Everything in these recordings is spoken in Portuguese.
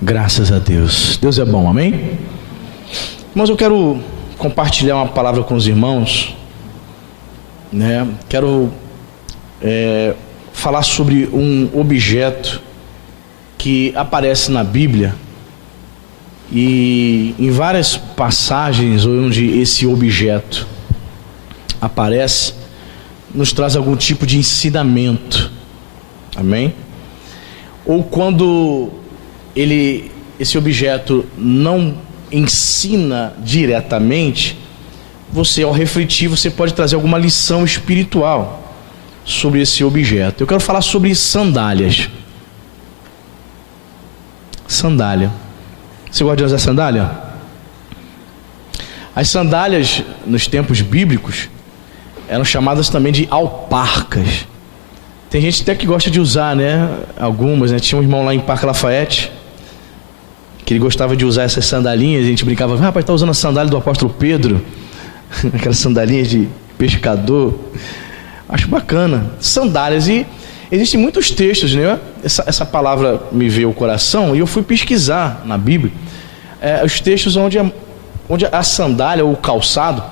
Graças a Deus. Deus é bom, amém? Mas eu quero compartilhar uma palavra com os irmãos, né? Quero falar sobre um objeto que aparece na Bíblia e em várias passagens onde esse objeto aparece, nos traz algum tipo de ensinamento, amém? Ou quando esse objeto não ensina diretamente, você, ao refletir, você pode trazer alguma lição espiritual sobre esse objeto. Eu quero falar sobre sandálias. Sandália. Você gosta de usar sandália? As sandálias, nos tempos bíblicos, eram chamadas também de alparcas. Tem gente até que gosta de usar, né? Algumas, né? Tinha um irmão lá em Parque Lafayette que ele gostava de usar essas sandalinhas. A gente brincava, rapaz, tá usando a sandália do apóstolo Pedro. Aquelas sandalinhas de pescador. Acho bacana. Sandálias. E existem muitos textos, né? Essa palavra me veio ao coração e eu fui pesquisar na Bíblia os textos onde a sandália ou o calçado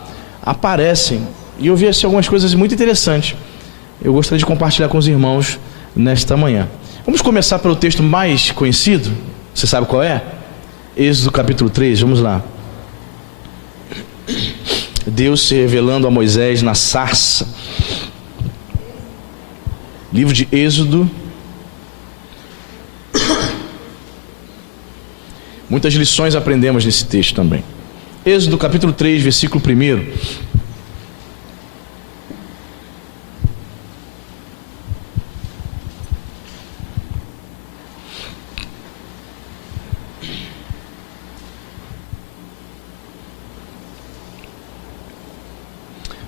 aparecem. E eu vi assim, algumas coisas muito interessantes. Eu gostaria de compartilhar com os irmãos nesta manhã. Vamos começar pelo texto mais conhecido. Você sabe qual é? Êxodo capítulo 3, vamos lá. Deus se revelando a Moisés na sarça. Livro de Êxodo. Muitas lições aprendemos nesse texto também. Êxodo capítulo 3, versículo 1.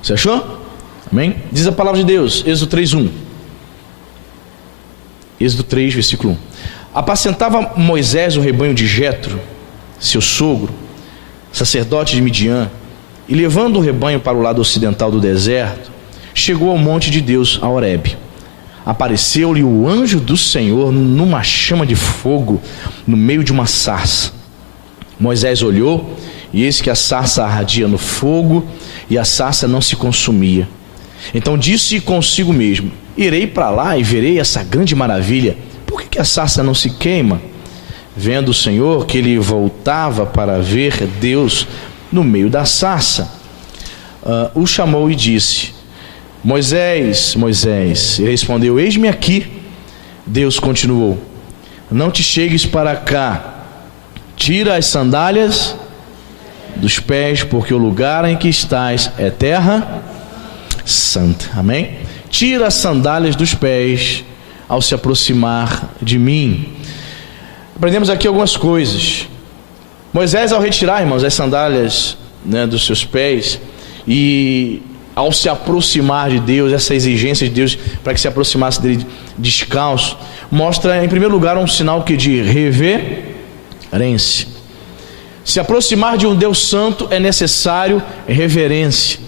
Você achou? Amém? Diz a palavra de Deus, Êxodo 3:1. Êxodo 3, versículo 1. Apacentava Moisés o rebanho de Jetro, seu sogro, sacerdote de Midian, e levando o rebanho para o lado ocidental do deserto, chegou ao monte de Deus, a Horebe. Apareceu-lhe o anjo do Senhor numa chama de fogo, no meio de uma sarça. Moisés olhou, e eis que a sarça ardia no fogo, e a sarça não se consumia. Então disse consigo mesmo: irei para lá e verei essa grande maravilha. Por que a sarça não se queima? Vendo o Senhor que ele voltava para ver Deus no meio da sarça, o chamou e disse: Moisés, Moisés. Ele respondeu: eis-me aqui. Deus continuou: não te chegues para cá, tira as sandálias dos pés, porque o lugar em que estás é terra santa. Amém? Tira as sandálias dos pés ao se aproximar de mim. Aprendemos aqui algumas coisas. Moisés, ao retirar, irmãos, as sandálias, né, dos seus pés, e ao se aproximar de Deus, essa exigência de Deus para que se aproximasse dele descalço, mostra em primeiro lugar um sinal que de reverência. Se aproximar de um Deus santo é necessário reverência.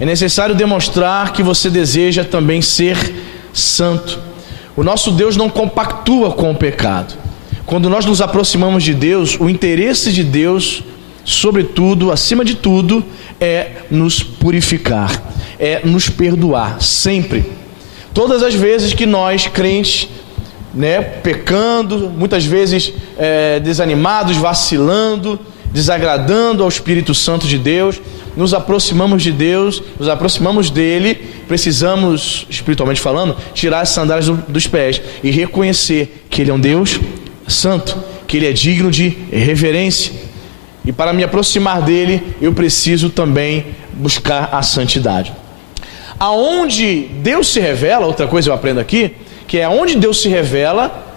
É necessário demonstrar que você deseja também ser santo. O nosso Deus não compactua com o pecado. Quando nós nos aproximamos de Deus, o interesse de Deus, sobretudo, acima de tudo, é nos purificar, é nos perdoar, sempre. Todas as vezes que nós, crentes, né, pecando, muitas vezes desanimados, vacilando, desagradando ao Espírito Santo de Deus, nos aproximamos de Deus, nos aproximamos dele, precisamos, espiritualmente falando, tirar as sandálias dos pés e reconhecer que ele é um Deus santo, que ele é digno de reverência, e para me aproximar dele eu preciso também buscar a santidade. Aonde Deus se revela, outra coisa eu aprendo aqui, que é onde Deus se revela,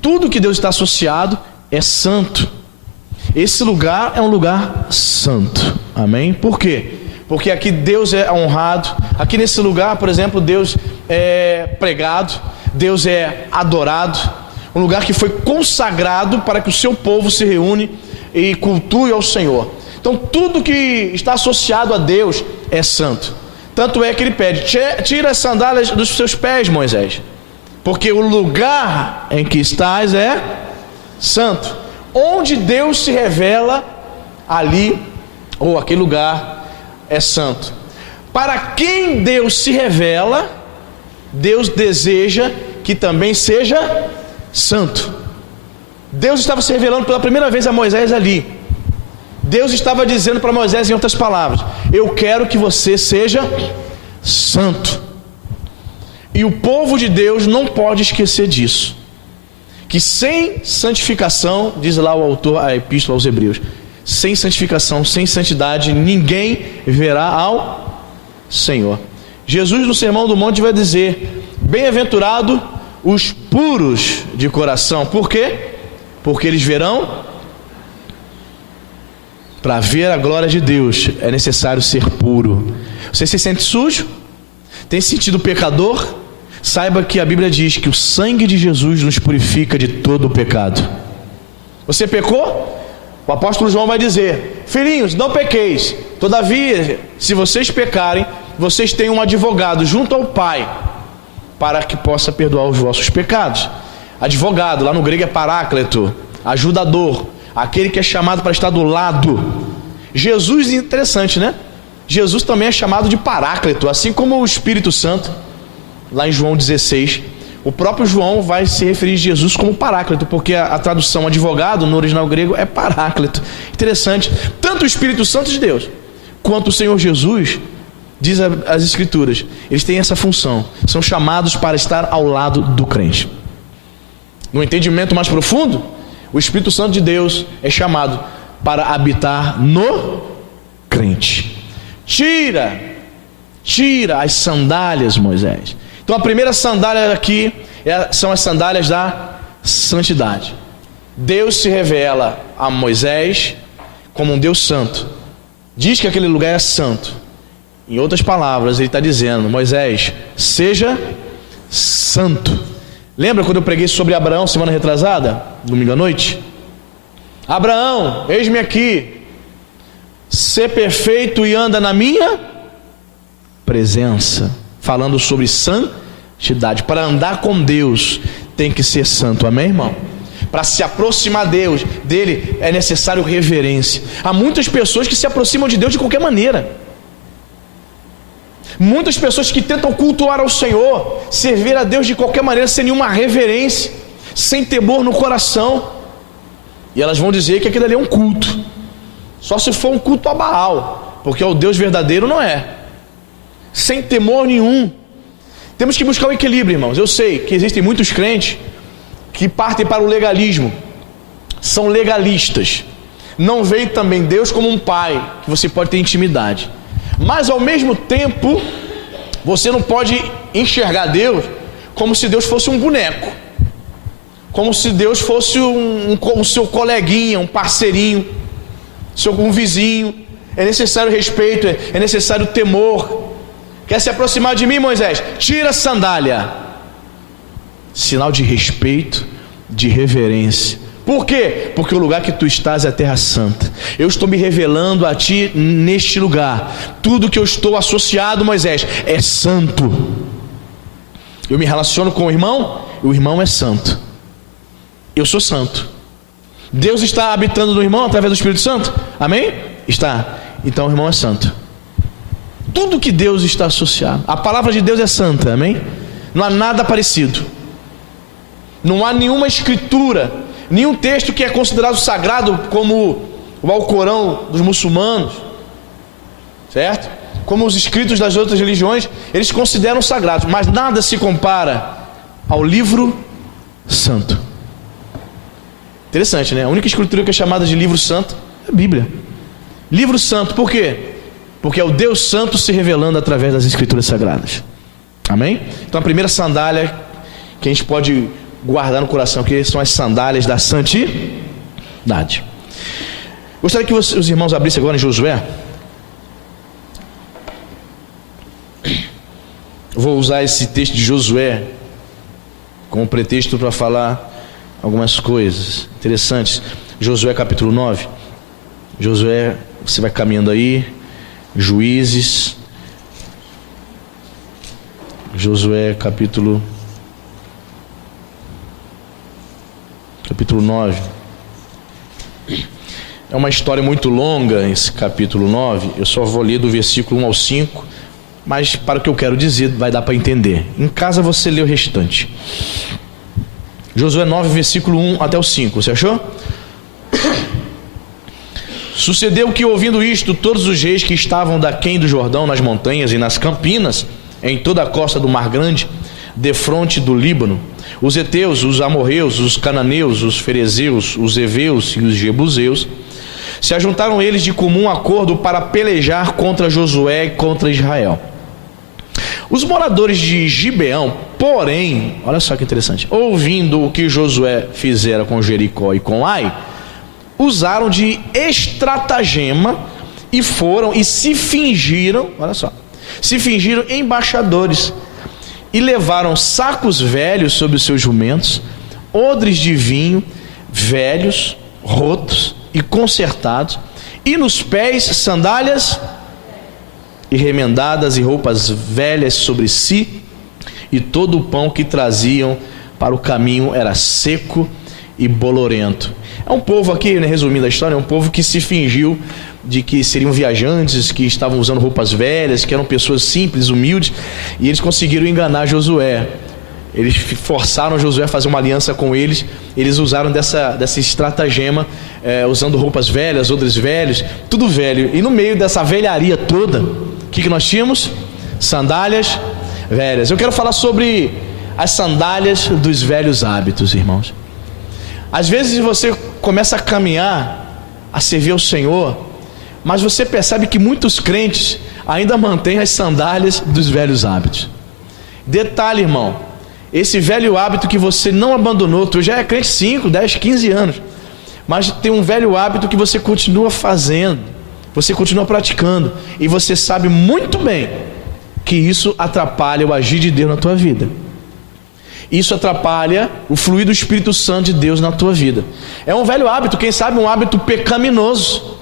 tudo que Deus está associado é santo. Esse lugar é um lugar santo, amém? Por quê? Porque aqui Deus é honrado, aqui nesse lugar, por exemplo, Deus é pregado, Deus é adorado, um lugar que foi consagrado para que o seu povo se reúne e cultue ao Senhor. Então tudo que está associado a Deus é santo. Tanto é que ele pede: tira as sandálias dos seus pés, Moisés, porque o lugar em que estás é santo. onde Deus se revela, ali ou aquele lugar é santo. Para quem Deus se revela, Deus deseja que também seja santo. Deus estava se revelando pela primeira vez a Moisés ali. Deus estava dizendo para Moisés, em outras palavras: eu quero que você seja santo. E o povo de Deus não pode esquecer disso, que sem santificação, diz lá o autor a epístola aos Hebreus, sem santificação, sem santidade, ninguém verá ao Senhor. Jesus no Sermão do Monte vai dizer: bem-aventurado os puros de coração. Por quê? Porque eles verão. Para ver a glória de Deus é necessário ser puro. Você se sente sujo? Tem sentido pecador? Saiba que a Bíblia diz que o sangue de Jesus nos purifica de todo o pecado. Você pecou? O apóstolo João vai dizer: filhinhos, não pequeis. Todavia, se vocês pecarem, vocês têm um advogado junto ao Pai, para que possa perdoar os vossos pecados. Advogado, lá no grego é paráclito, ajudador, aquele que é chamado para estar do lado. Jesus, interessante, né? Jesus também é chamado de paráclito, assim como o Espírito Santo. Lá em João 16, o próprio João vai se referir a Jesus como paráclito, porque a tradução advogado no original grego é paráclito. Interessante, tanto o Espírito Santo de Deus quanto o Senhor Jesus, diz as Escrituras, eles têm essa função, são chamados para estar ao lado do crente. No entendimento mais profundo, o Espírito Santo de Deus é chamado para habitar no crente. Tira as sandálias, Moisés. Então a primeira sandália aqui são as sandálias da santidade. Deus se revela a Moisés como um Deus santo. Diz que aquele lugar é santo. Em outras palavras, ele está dizendo: Moisés, seja santo. Lembra quando eu preguei sobre Abraão semana retrasada? Domingo à noite? Abraão, eis-me aqui. Sê perfeito e anda na minha presença. Falando sobre santidade. Para andar com Deus tem que ser santo, amém, irmão? Para se aproximar dele é necessário reverência. Há muitas pessoas que se aproximam de Deus de qualquer maneira. Muitas pessoas que tentam cultuar ao Senhor, servir a Deus de qualquer maneira, sem nenhuma reverência, sem temor no coração. E elas vão dizer que aquilo ali é um culto. Só se for um culto a Baal, porque o Deus verdadeiro não é. Sem temor nenhum. Temos que buscar o equilíbrio, irmãos. Eu sei que existem muitos crentes que partem para o legalismo, são legalistas, não veem também Deus como um pai que você pode ter intimidade, mas ao mesmo tempo você não pode enxergar Deus como se Deus fosse um boneco, como se Deus fosse o seu coleguinha, um parceirinho, um vizinho. É necessário respeito, é necessário temor. Quer se aproximar de mim, Moisés? Tira a sandália. Sinal de respeito, de reverência. Por quê? Porque o lugar que tu estás é a terra santa. Eu estou me revelando a ti neste lugar. Tudo que eu estou associado, Moisés, é santo. Eu me relaciono com o irmão é santo. Eu sou santo. Deus está habitando no irmão através do Espírito Santo? Amém? Está. Então o irmão é santo. Tudo que Deus está associado. A palavra de Deus é santa, amém? Não há nada parecido. Não há nenhuma escritura, nenhum texto que é considerado sagrado, como o Alcorão dos muçulmanos, certo? Como os escritos das outras religiões, eles consideram sagrados, mas nada se compara ao livro santo. Interessante, né? A única escritura que é chamada de livro santo é a Bíblia. Livro santo, por quê? Porque é o Deus santo se revelando através das escrituras sagradas. Amém? Então a primeira sandália que a gente pode guardar no coração, que são as sandálias da santidade. Gostaria que os irmãos abrissem agora em Josué. Vou usar esse texto de Josué como pretexto para falar algumas coisas interessantes. Josué capítulo 9. Josué, você vai caminhando aí. Juízes. Josué capítulo 9. É uma história muito longa esse capítulo 9. Eu só vou ler do versículo 1 ao 5, mas para o que eu quero dizer vai dar para entender. Em casa você lê o restante. Josué 9, versículo 1 até o 5, você achou? Sucedeu que, ouvindo isto, todos os reis que estavam daquém do Jordão, nas montanhas e nas campinas, em toda a costa do Mar Grande, defronte do Líbano, os heteus, os amorreus, os cananeus, os ferezeus, os heveus e os jebuseus, se ajuntaram eles de comum acordo para pelejar contra Josué e contra Israel. Os moradores de Gibeão, porém, olha só que interessante, ouvindo o que Josué fizera com Jericó e com Ai, usaram de estratagema e foram e se fingiram, olha só, se fingiram embaixadores e levaram sacos velhos sobre os seus jumentos, odres de vinho velhos, rotos e consertados, e nos pés sandálias e remendadas e roupas velhas sobre si, e todo o pão que traziam para o caminho era seco e bolorento. É um povo aqui, né, resumindo a história, é um povo que se fingiu de que seriam viajantes, que estavam usando roupas velhas, que eram pessoas simples, humildes, e eles conseguiram enganar Josué. Eles forçaram Josué a fazer uma aliança com eles. Eles usaram dessa estratagema, usando roupas velhas, odres velhos, tudo velho. E no meio dessa velharia toda, o que nós tínhamos? Sandálias velhas. Eu quero falar sobre as sandálias dos velhos hábitos, irmãos. Às vezes você começa a caminhar, a servir ao Senhor, mas você percebe que muitos crentes ainda mantêm as sandálias dos velhos hábitos. Detalhe, irmão, esse velho hábito que você não abandonou, tu já é crente 5, 10, 15 anos, mas tem um velho hábito que você continua fazendo, você continua praticando, e você sabe muito bem que isso atrapalha o agir de Deus na tua vida. Isso atrapalha o fluir do Espírito Santo de Deus na tua vida. É um velho hábito, quem sabe um hábito pecaminoso.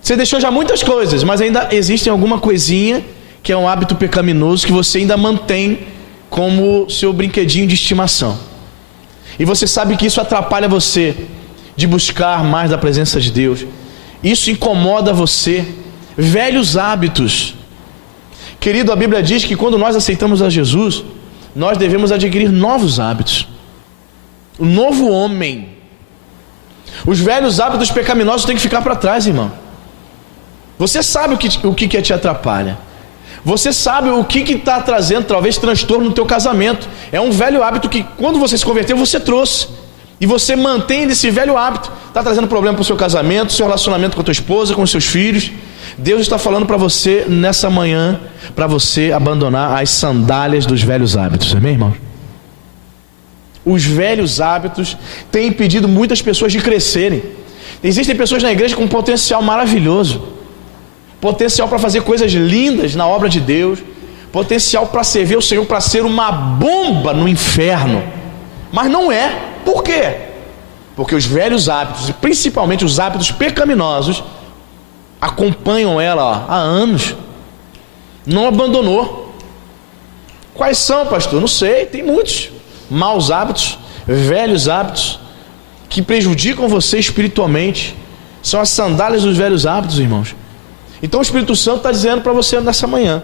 Você deixou já muitas coisas, mas ainda existe alguma coisinha que é um hábito pecaminoso que você ainda mantém como seu brinquedinho de estimação. E você sabe que isso atrapalha você de buscar mais da presença de Deus. Isso incomoda você. Velhos hábitos. Querido, a Bíblia diz que quando nós aceitamos a Jesus, nós devemos adquirir novos hábitos. O novo homem. Os velhos hábitos pecaminosos têm que ficar para trás, irmão. Você sabe o que te atrapalha. Você sabe o que está trazendo talvez transtorno no teu casamento. É um velho hábito que quando você se converteu você trouxe. E você mantém esse velho hábito. Está trazendo problema para o seu casamento, seu relacionamento com a tua esposa, com os seus filhos. Deus está falando para você nessa manhã, para você abandonar as sandálias dos velhos hábitos. Amém, irmão? Os velhos hábitos têm impedido muitas pessoas de crescerem. Existem pessoas na igreja com potencial maravilhoso, potencial para fazer coisas lindas na obra de Deus, potencial para servir ao Senhor, para ser uma bomba no inferno, mas não é. Por quê? Porque os velhos hábitos, e principalmente os hábitos pecaminosos, acompanham ela há anos, não abandonou. Quais são, pastor? Não sei, tem muitos maus hábitos, velhos hábitos que prejudicam você espiritualmente. São as sandálias dos velhos hábitos, irmãos. Então o Espírito Santo está dizendo para você nessa manhã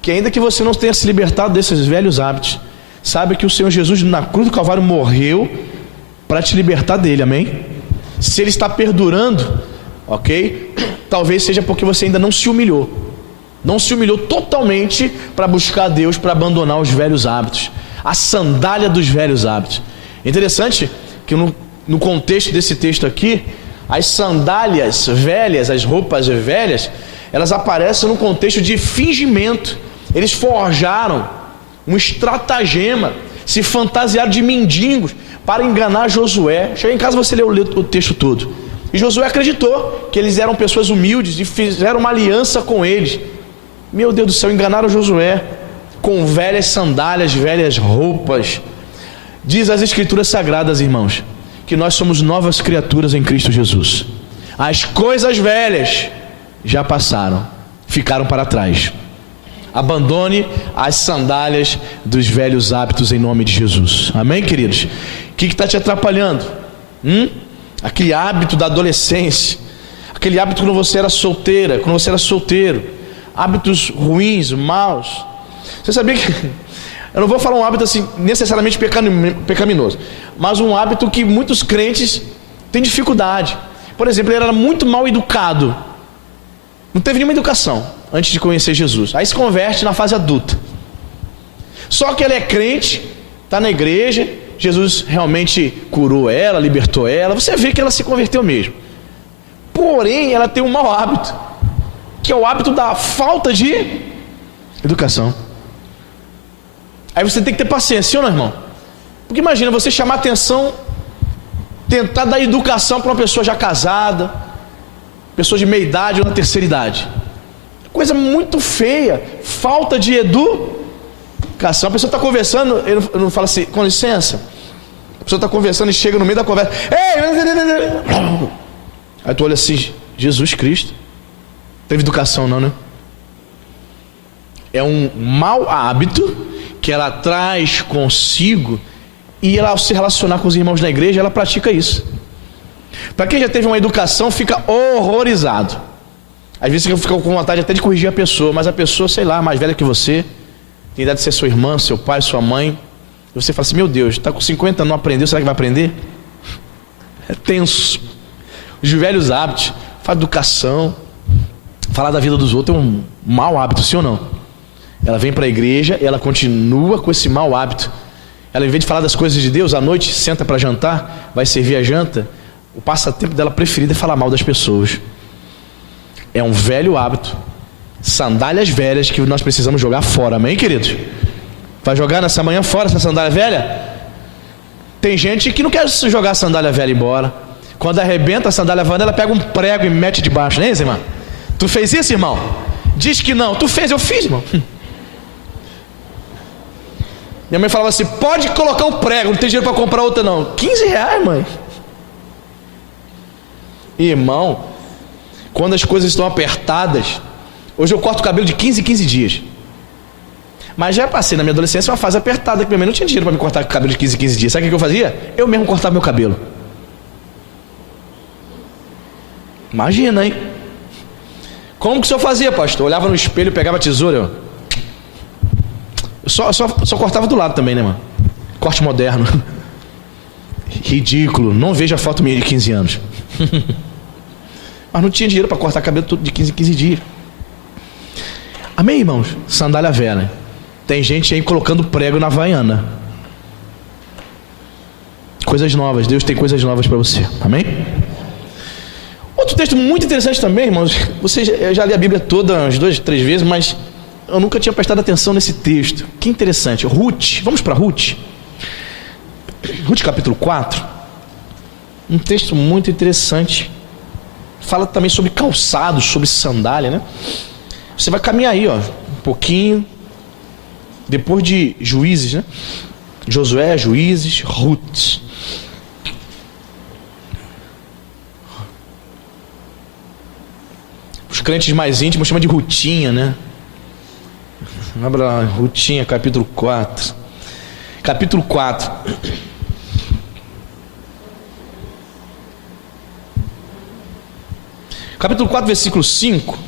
que ainda que você não tenha se libertado desses velhos hábitos, sabe que o Senhor Jesus na cruz do Calvário morreu para te libertar dele, amém? Se ele está perdurando, ok? Talvez seja porque você ainda não se humilhou totalmente para buscar a Deus, para abandonar os velhos hábitos, a sandália dos velhos hábitos. Interessante que no contexto desse texto aqui, as sandálias velhas, as roupas velhas, elas aparecem no contexto de fingimento. Eles forjaram um estratagema, se fantasiaram de mendigos para enganar Josué. Chega em casa, você lê o texto todo. E Josué acreditou que eles eram pessoas humildes e fizeram uma aliança com eles. Meu Deus do céu, enganaram Josué com velhas sandálias, velhas roupas. Diz as Escrituras Sagradas, irmãos, que nós somos novas criaturas em Cristo Jesus. As coisas velhas já passaram, ficaram para trás. Abandone as sandálias dos velhos hábitos em nome de Jesus. Amém, queridos? O que está te atrapalhando? aquele hábito da adolescência, aquele hábito quando você era solteira, quando você era solteiro, hábitos ruins, maus. Você sabia que eu não vou falar um hábito assim necessariamente pecaminoso, mas um hábito que muitos crentes têm dificuldade. Por exemplo, ele era muito mal educado, não teve nenhuma educação antes de conhecer Jesus, aí se converte na fase adulta. Só que ele é crente, está na igreja, Jesus realmente curou ela, libertou ela, você vê que ela se converteu mesmo. Porém, ela tem um mau hábito, que é o hábito da falta de educação. Aí você tem que ter paciência, sim ou não, irmão? Porque imagina você chamar atenção, tentar dar educação para uma pessoa já casada, pessoa de meia idade ou na terceira idade. Coisa muito feia, falta de educação. A pessoa está conversando, eu não falo assim, com licença. A pessoa está conversando e chega no meio da conversa, ei! Aí tu olha assim, Jesus Cristo, teve educação não, né? É um mau hábito que ela traz consigo, e ela, ao se relacionar com os irmãos na igreja, ela pratica isso. Para quem já teve uma educação, fica horrorizado. Às vezes você fica com vontade até de corrigir a pessoa, mas a pessoa, sei lá, mais velha que você, tem idade de ser sua irmã, seu pai, sua mãe, e você fala assim, meu Deus, está com 50 anos, não aprendeu, será que vai aprender? É tenso. Os velhos hábitos, falar de educação, falar da vida dos outros é um mau hábito, sim ou não? Ela vem para a igreja e ela continua com esse mau hábito. Ela, em vez de falar das coisas de Deus, à noite senta para jantar, vai servir a janta, o passatempo dela preferido é falar mal das pessoas. É um velho hábito, sandálias velhas que nós precisamos jogar fora, amém, queridos? Vai jogar nessa manhã fora essa sandália velha? Tem gente que não quer jogar a sandália velha embora. Quando arrebenta a sandália velha, ela pega um prego e mete debaixo, não é isso, irmão? Tu fez isso, irmão? Diz que não. Tu fez, eu fiz, irmão. Minha mãe falava assim, pode colocar um prego, não tem dinheiro para comprar outra não. 15 reais, mãe. Irmão, quando as coisas estão apertadas, hoje eu corto o cabelo de 15 em 15 dias. Mas já passei na minha adolescência uma fase apertada, que minha mãe não tinha dinheiro para me cortar o cabelo de 15 em 15 dias. Sabe o que eu fazia? Eu mesmo cortava meu cabelo. Imagina, hein? Como que o senhor fazia, pastor? Olhava no espelho, pegava a tesoura. Eu só cortava do lado também, né, mano? Corte moderno. Ridículo. Não vejo a foto minha de 15 anos. Mas não tinha dinheiro para cortar cabelo de 15 em 15 dias. Amém, irmãos? Sandália velha. Tem gente aí colocando prego na Havaiana. Coisas novas. Deus tem coisas novas para você. Amém? Outro texto muito interessante também, irmãos. Eu já li a Bíblia toda umas 2, 3 vezes, mas eu nunca tinha prestado atenção nesse texto. Que interessante. Ruth. Vamos para Ruth. Ruth capítulo 4. Um texto muito interessante. Fala também sobre calçados, sobre sandália, né? Você vai caminhar aí, ó, um pouquinho. Depois de Juízes, né? Josué, Juízes, Ruth. Os crentes mais íntimos chamam de Rutinha, né? Abra lá, Rutinha, capítulo 4. Capítulo 4. Capítulo 4, versículo 5.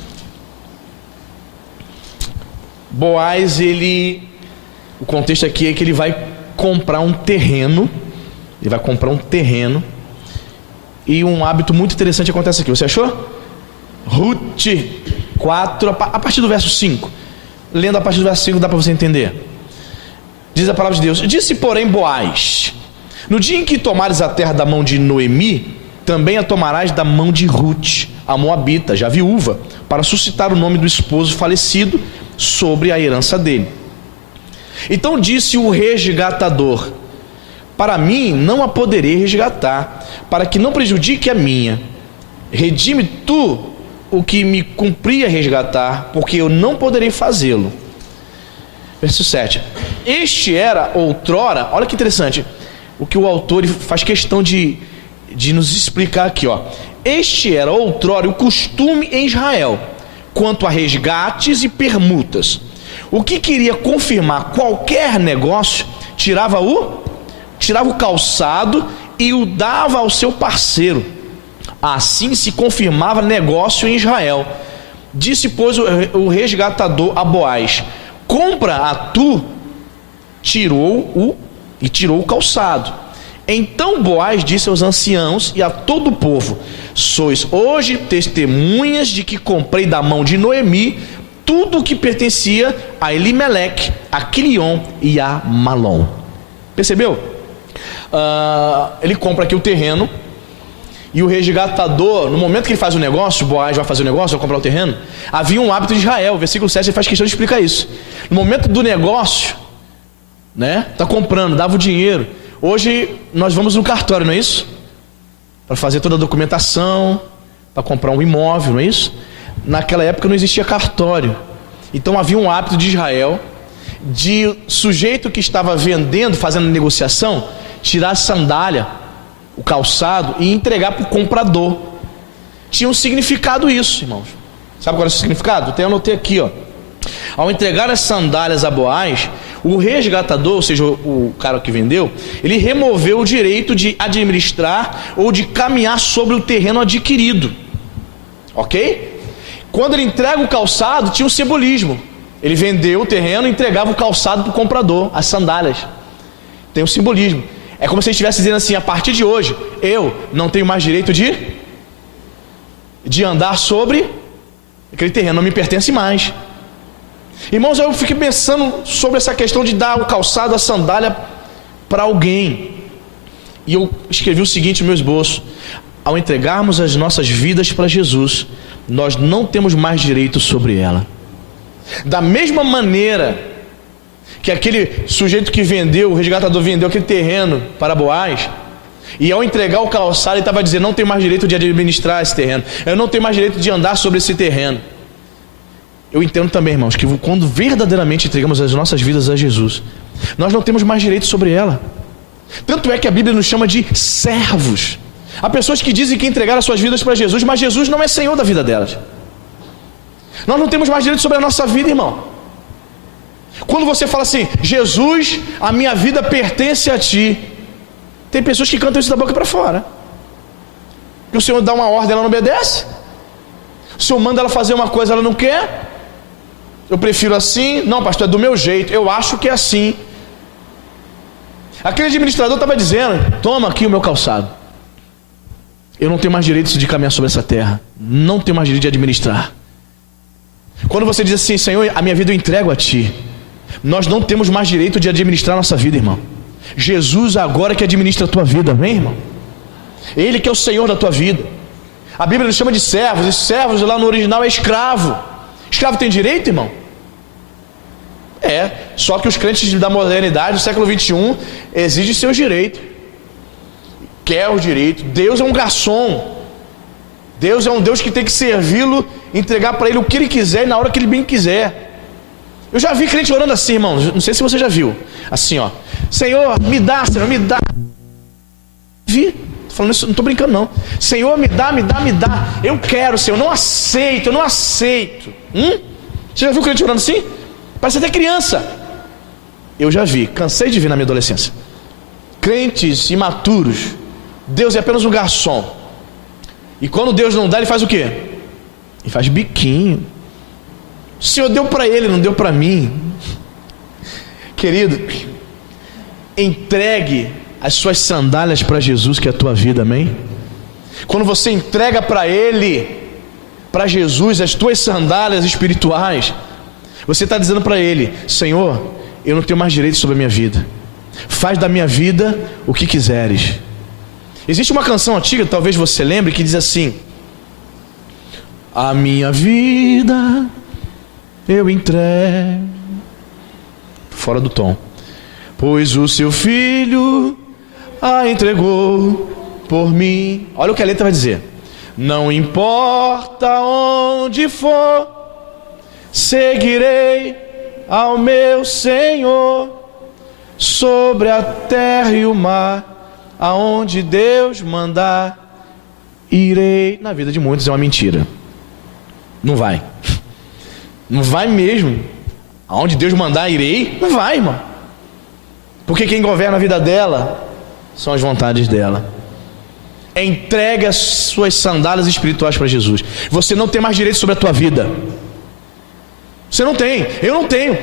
Boaz, o contexto aqui é que ele vai comprar um terreno. Ele vai comprar um terreno. E um hábito muito interessante acontece aqui. Você achou? Ruth 4, a partir do verso 5. Lendo a partir do verso 5 dá para você entender. Diz a palavra de Deus: disse, porém, Boaz: no dia em que tomares a terra da mão de Noemi, também a tomarás da mão de Ruth, a moabita, já viúva, para suscitar o nome do esposo falecido sobre a herança dele. Então disse o resgatador: para mim não a poderei resgatar, para que não prejudique a minha. Redime tu o que me cumpria resgatar, porque eu não poderei fazê-lo. Verso 7. Este era outrora, olha que interessante, o que o autor ele faz questão de nos explicar aqui, ó. Este era outrora o costume em Israel, quanto a resgates e permutas. O que queria confirmar qualquer negócio, tirava o calçado e o dava ao seu parceiro. Assim se confirmava negócio em Israel. Disse, pois, o resgatador a Boaz: compra a tu. Tirou o calçado. Então Boaz disse aos anciãos e a todo o povo: sois hoje testemunhas de que comprei da mão de Noemi tudo o que pertencia a Elimeleque, a Quilion e a Malom. Percebeu? Ele compra aqui o terreno, e o resgatador, no momento que ele faz o negócio, Boaz vai fazer o negócio, vai comprar o terreno, havia um hábito de Israel. O versículo 7 ele faz questão de explicar isso. No momento do negócio, tá comprando, dava o dinheiro. Hoje nós vamos no cartório, não é isso? Para fazer toda a documentação, para comprar um imóvel, não é isso? Naquela época não existia cartório. Então havia um hábito de Israel, de sujeito que estava vendendo, fazendo negociação, tirar a sandália, o calçado, e entregar para o comprador. Tinha um significado isso, irmãos. Sabe qual era o significado? Eu anotei aqui, ó. Ao entregar as sandálias a Boaz, o resgatador, ou seja, o cara que vendeu, ele removeu o direito de administrar ou de caminhar sobre o terreno adquirido. Ok? Quando ele entrega o calçado, tinha um simbolismo. Ele vendeu o terreno e entregava o calçado para o comprador, as sandálias. Tem um simbolismo. É como se ele estivesse dizendo assim: a partir de hoje, eu não tenho mais direito de andar sobre aquele terreno, não me pertence mais. Irmãos, eu fiquei pensando sobre essa questão de dar o calçado, a sandália para alguém. E eu escrevi o seguinte no meu esboço: ao entregarmos as nossas vidas para Jesus, nós não temos mais direito sobre ela. Da mesma maneira que aquele sujeito que vendeu, o resgatador vendeu aquele terreno para Boaz, e ao entregar o calçado ele estava dizendo: não tenho mais direito de administrar esse terreno, eu não tenho mais direito de andar sobre esse terreno. Eu entendo também, irmãos, que quando verdadeiramente entregamos as nossas vidas a Jesus, nós não temos mais direito sobre ela. Tanto é que a Bíblia nos chama de servos. Há pessoas que dizem que entregaram as suas vidas para Jesus, mas Jesus não é Senhor da vida delas. Nós não temos mais direito sobre a nossa vida, irmão. Quando você fala assim: Jesus, a minha vida pertence a ti, tem pessoas que cantam isso da boca para fora. Que o Senhor dá uma ordem, ela não obedece. O Senhor manda ela fazer uma coisa, ela não quer. Eu prefiro assim. Não, pastor, é do meu jeito, eu acho que é assim. Aquele administrador estava dizendo: toma aqui o meu calçado, eu não tenho mais direito de caminhar sobre essa terra, não tenho mais direito de administrar. Quando você diz assim: Senhor, a minha vida eu entrego a ti, nós não temos mais direito de administrar a nossa vida, irmão. Jesus agora que administra a tua vida, amém, irmão? Ele que é o Senhor da tua vida. A Bíblia nos chama de servos, e servos lá no original é escravo. Escravo tem direito, irmão? Só que os crentes da modernidade do século 21 exigem seus direitos. Quer o direito. Deus é um garçom. Deus é um Deus que tem que servi-lo, entregar para ele o que ele quiser e na hora que ele bem quiser. Eu já vi crente orando assim, irmão. Não sei se você já viu. Assim, ó: Senhor, me dá, Senhor, me dá. Vi? Tô falando isso, não estou brincando não. Senhor, me dá, me dá, me dá. Eu quero, Senhor, eu não aceito, eu não aceito. Você já viu crente orando assim? Parece até criança. Eu já vi, cansei de ver na minha adolescência. Crentes imaturos. Deus é apenas um garçom. E quando Deus não dá, ele faz o quê? Ele faz biquinho. O Senhor deu para ele, não deu para mim. Querido, entregue as suas sandálias para Jesus, que é a tua vida, amém? Quando você entrega para ele, para Jesus, as tuas sandálias espirituais, você está dizendo para ele: Senhor, eu não tenho mais direito sobre a minha vida, faz da minha vida o que quiseres. Existe uma canção antiga, talvez você lembre, que diz assim: a minha vida eu entrego, fora do tom, pois o seu filho a entregou por mim. Olha o que a letra vai dizer: não importa onde for, seguirei ao meu Senhor, sobre a terra e o mar, aonde Deus mandar, irei. Na vida de muitos é uma mentira. Não vai. Não vai mesmo. Aonde Deus mandar, irei. Não vai, irmão. Porque quem governa a vida dela são as vontades dela. Entregue as suas sandálias espirituais para Jesus. Você não tem mais direito sobre a tua vida. Você não tem, eu não tenho.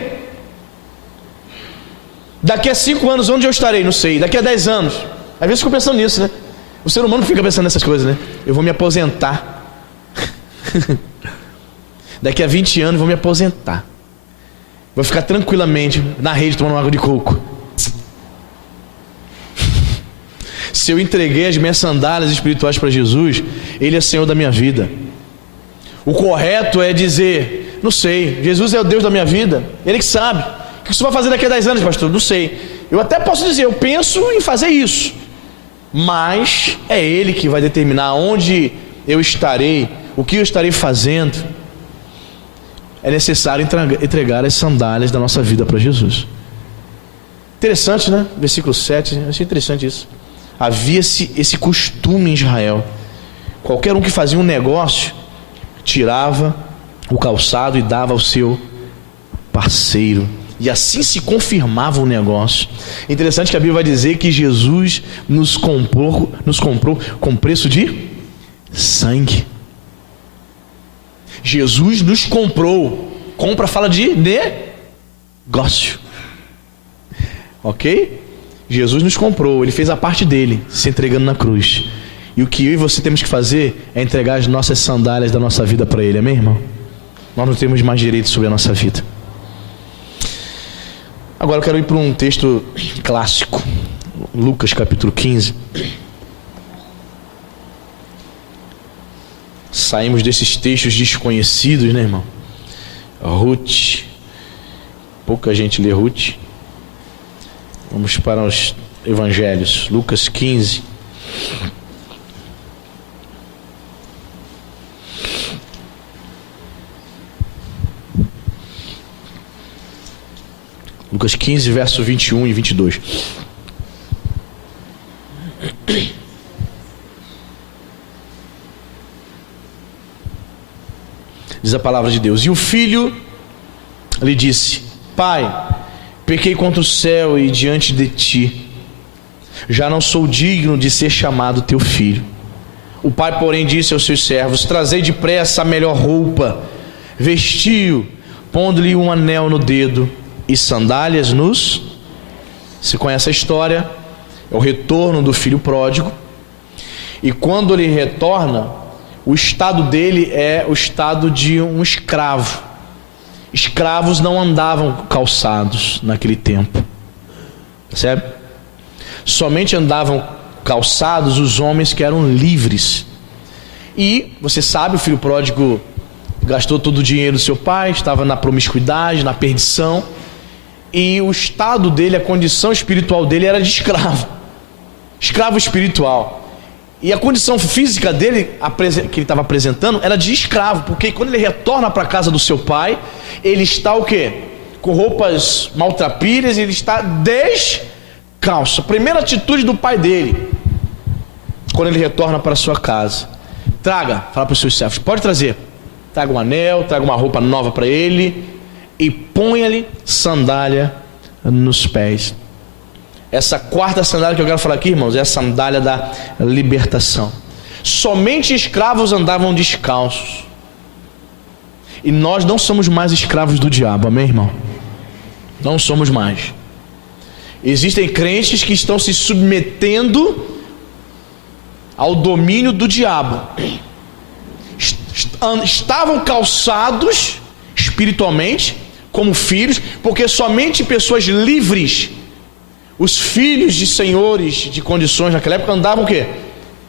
Daqui a 5 anos, onde eu estarei? Não sei. Daqui a 10 anos. Às vezes eu fico pensando nisso, né? O ser humano fica pensando nessas coisas, né? Eu vou me aposentar. Daqui a 20 anos eu vou me aposentar. Vou ficar tranquilamente na rede tomando água de coco. Se eu entreguei as minhas sandálias espirituais para Jesus, Ele é Senhor da minha vida. O correto é dizer, não sei, Jesus é o Deus da minha vida, Ele que sabe. O que você vai fazer daqui a 10 anos, pastor? Não sei. Eu até posso dizer, eu penso em fazer isso, mas é Ele que vai determinar onde eu estarei, o que eu estarei fazendo. É necessário entregar as sandálias da nossa vida para Jesus. Interessante, né? Versículo 7, eu achei interessante isso. Havia esse costume em Israel. Qualquer um que fazia um negócio, tirava o calçado e dava ao seu parceiro. E assim se confirmava o negócio. Interessante que a Bíblia vai dizer que Jesus nos comprou com preço de sangue. Jesus nos comprou. Compra fala de negócio. Ok? Jesus nos comprou, Ele fez a parte dele, se entregando na cruz. E o que eu e você temos que fazer é entregar as nossas sandálias da nossa vida para Ele, amém, irmão? Nós não temos mais direito sobre a nossa vida. Agora eu quero ir para um texto clássico, Lucas capítulo 15. Saímos desses textos desconhecidos, né, irmão? Ruth, pouca gente lê Ruth. Vamos para os evangelhos. Lucas 15. Lucas 15, verso 21 e 22. Diz a palavra de Deus: e o filho lhe disse: Pai, pequei contra o céu e diante de ti, já não sou digno de ser chamado teu filho. O pai, porém, disse aos seus servos: trazei depressa a melhor roupa, vestiu, pondo-lhe um anel no dedo e sandálias nos... Você conhece a história? É o retorno do filho pródigo. E quando ele retorna, o estado dele é o estado de um escravo. Escravos não andavam calçados naquele tempo, percebe? Somente andavam calçados os homens que eram livres. E você sabe, o filho pródigo gastou todo o dinheiro do seu pai, estava na promiscuidade, na perdição, e o estado dele, a condição espiritual dele era de escravo, escravo espiritual. E a condição física dele, que ele estava apresentando, era de escravo, porque quando ele retorna para a casa do seu pai, ele está o quê? Com roupas maltrapilhas, ele está descalço. A primeira atitude do pai dele, quando ele retorna para a sua casa: fala para os seus servos, pode trazer, traga um anel, traga uma roupa nova para ele, e ponha-lhe sandália nos pés. Essa quarta sandália que eu quero falar aqui, irmãos, é a sandália da libertação. Somente escravos andavam descalços. E nós não somos mais escravos do diabo, amém, irmão? Não somos mais. Existem crentes que estão se submetendo ao domínio do diabo. Estavam calçados espiritualmente como filhos, porque somente pessoas livres, os filhos de senhores de condições naquela época, andavam o quê?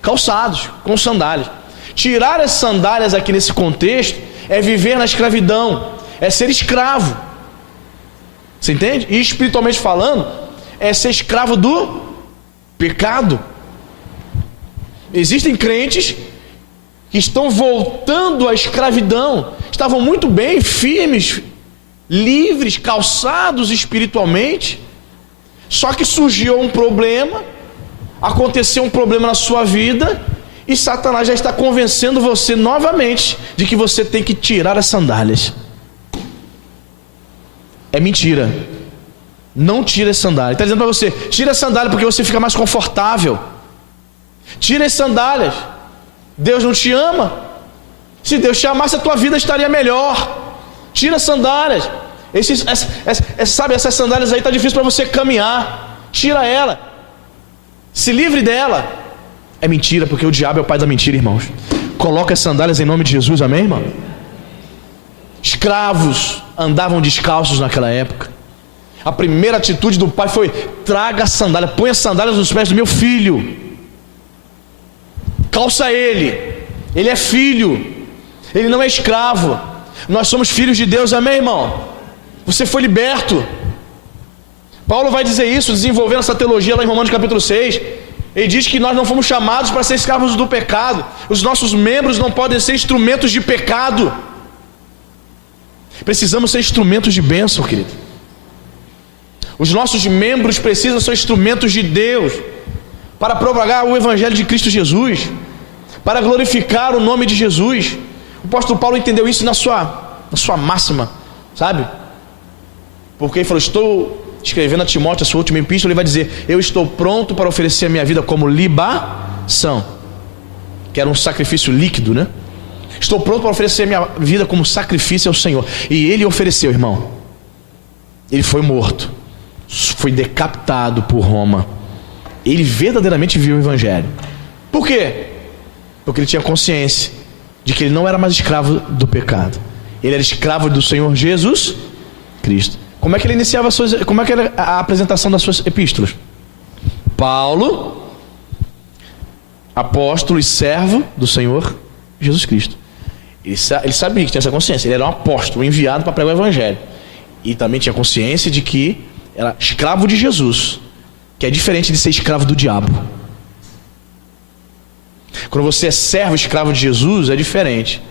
Calçados, com sandálias. Tirar as sandálias aqui nesse contexto é viver na escravidão, é ser escravo. Você entende? E espiritualmente falando, é ser escravo do pecado. Existem crentes que estão voltando à escravidão, estavam muito bem, firmes, livres, calçados espiritualmente, só que surgiu um problema, aconteceu um problema na sua vida, e Satanás já está convencendo você novamente de que você tem que tirar as sandálias. É mentira. Não tira as sandálias. Ele está dizendo para você, tira as sandálias porque você fica mais confortável. Tira as sandálias. Deus não te ama. Se Deus te amasse, a tua vida estaria melhor. Tira as sandálias. Sabe, essas sandálias aí está difícil para você caminhar. Tira ela. Se livre dela. É mentira, porque o diabo é o pai da mentira, irmãos. Coloca as sandálias em nome de Jesus, amém, irmão? Escravos andavam descalços naquela época. A primeira atitude do pai foi: traga a sandália, põe as sandálias nos pés do meu filho. Calça ele. Ele é filho. Ele não é escravo. Nós somos filhos de Deus, amém, irmão? Você foi liberto. Paulo vai dizer isso, desenvolvendo essa teologia lá em Romanos capítulo 6. Ele diz que nós não fomos chamados para ser escravos do pecado. Os nossos membros não podem ser instrumentos de pecado. Precisamos ser instrumentos de bênção, querido. Os nossos membros precisam ser instrumentos de Deus para propagar o Evangelho de Cristo Jesus, para glorificar o nome de Jesus. O apóstolo Paulo entendeu isso na sua máxima, sabe? Porque ele falou: estou escrevendo a Timóteo a sua última epístola. Ele vai dizer: eu estou pronto para oferecer a minha vida como libação, que era um sacrifício líquido, né? Estou pronto para oferecer a minha vida como sacrifício ao Senhor. E ele ofereceu, irmão. Ele foi morto, foi decapitado por Roma. Ele verdadeiramente viu o Evangelho. Por quê? Porque ele tinha consciência de que ele não era mais escravo do pecado. Ele era escravo do Senhor Jesus Cristo. Como é que ele iniciava como é que era a apresentação das suas epístolas? Paulo, apóstolo e servo do Senhor Jesus Cristo. Ele sabia que tinha essa consciência. Ele era um apóstolo enviado para pregar o Evangelho. E também tinha consciência de que era escravo de Jesus, que é diferente de ser escravo do diabo. Quando você é servo, escravo de Jesus, é diferente.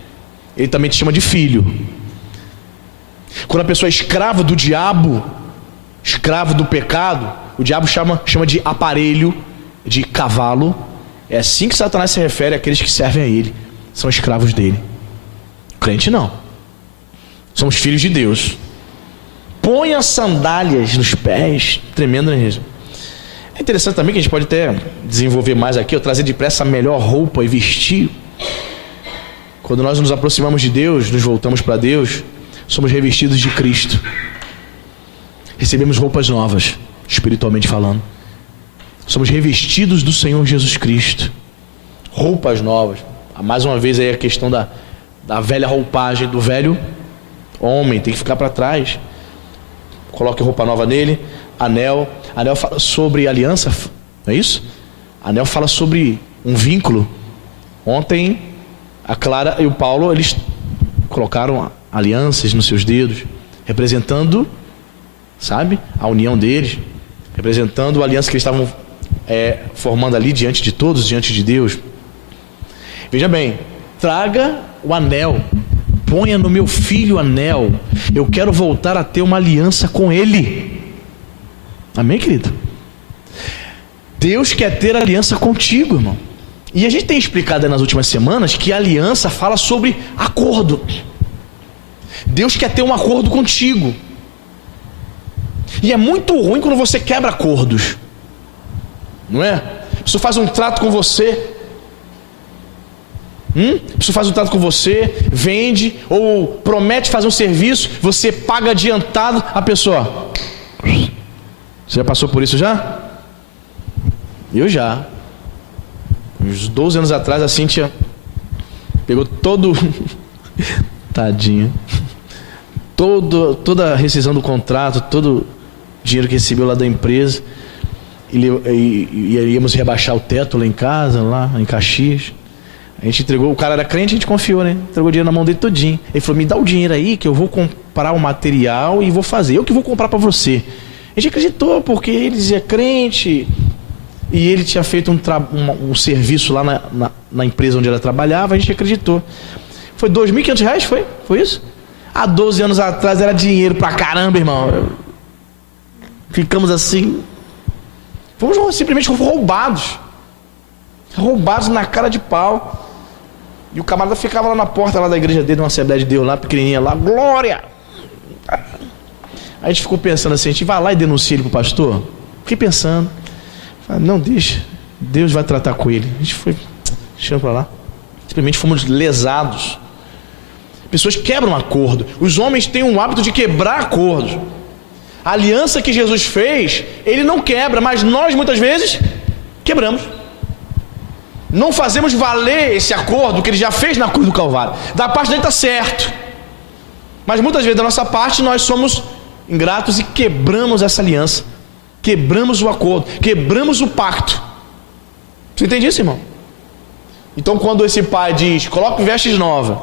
Ele também te chama de filho. Quando a pessoa é escrava do diabo, escravo do pecado, o diabo chama de aparelho, de cavalo. É assim que Satanás se refere àqueles que servem a ele. São escravos dele. Crente não. Somos filhos de Deus. Põe as sandálias nos pés. Tremendo, né? É interessante também que a gente pode até desenvolver mais aqui, ou trazer depressa a melhor roupa e vestir. Quando nós nos aproximamos de Deus, nos voltamos para Deus, somos revestidos de Cristo. Recebemos roupas novas, espiritualmente falando. Somos revestidos do Senhor Jesus Cristo. Roupas novas. Mais uma vez aí a questão da velha roupagem, do velho homem, tem que ficar para trás. Coloque roupa nova nele. Anel fala sobre aliança, não é isso? Anel fala sobre um vínculo. Ontem a Clara e o Paulo, eles colocaram alianças nos seus dedos, representando, sabe, a união deles, representando a aliança que eles estavam formando ali diante de todos, diante de Deus. Veja bem, traga o anel, ponha no meu filho o anel. Eu quero voltar a ter uma aliança com ele. Amém, querido? Deus quer ter aliança contigo, irmão. E a gente tem explicado nas últimas semanas que a aliança fala sobre acordo. Deus quer ter um acordo contigo. E é muito ruim quando você quebra acordos, não é? A pessoa faz um trato com você. A pessoa faz um trato com você, vende ou promete fazer um serviço, você paga adiantado, a pessoa... Você já passou por isso já? Eu já. Uns 12 anos atrás a Cíntia pegou todo... Tadinha. Toda a rescisão do contrato, todo o dinheiro que recebeu lá da empresa, e íamos rebaixar o teto lá em casa, lá em Caxias. A gente entregou, o cara era crente, a gente confiou, né? Entregou o dinheiro na mão dele todinho. Ele falou: me dá o dinheiro aí que eu vou comprar o material e vou fazer. Eu que vou comprar para você. A gente acreditou, porque ele dizia crente, e ele tinha feito um serviço lá na empresa onde ela trabalhava. A gente acreditou. Foi R$2.500, foi isso? Há 12 anos atrás era dinheiro pra caramba, irmão. Ficamos assim, fomos simplesmente roubados na cara de pau. E o camarada ficava lá na porta lá da igreja dele, numa Assembleia de Deus lá, pequenininha lá, glória! A gente ficou pensando assim, a gente vai lá e denuncia ele pro pastor? Fiquei pensando. Não, deixa. Deus vai tratar com ele. A gente foi deixando para lá. Simplesmente fomos lesados. Pessoas quebram acordo. Os homens têm um hábito de quebrar acordos. A aliança que Jesus fez, ele não quebra, mas nós muitas vezes quebramos. Não fazemos valer esse acordo que ele já fez na cruz do Calvário. Da parte dele está certo, mas muitas vezes da nossa parte nós somos ingratos e quebramos essa aliança, quebramos o acordo, quebramos o pacto. Você entende isso, irmão? Então quando esse pai diz, coloque vestes novas,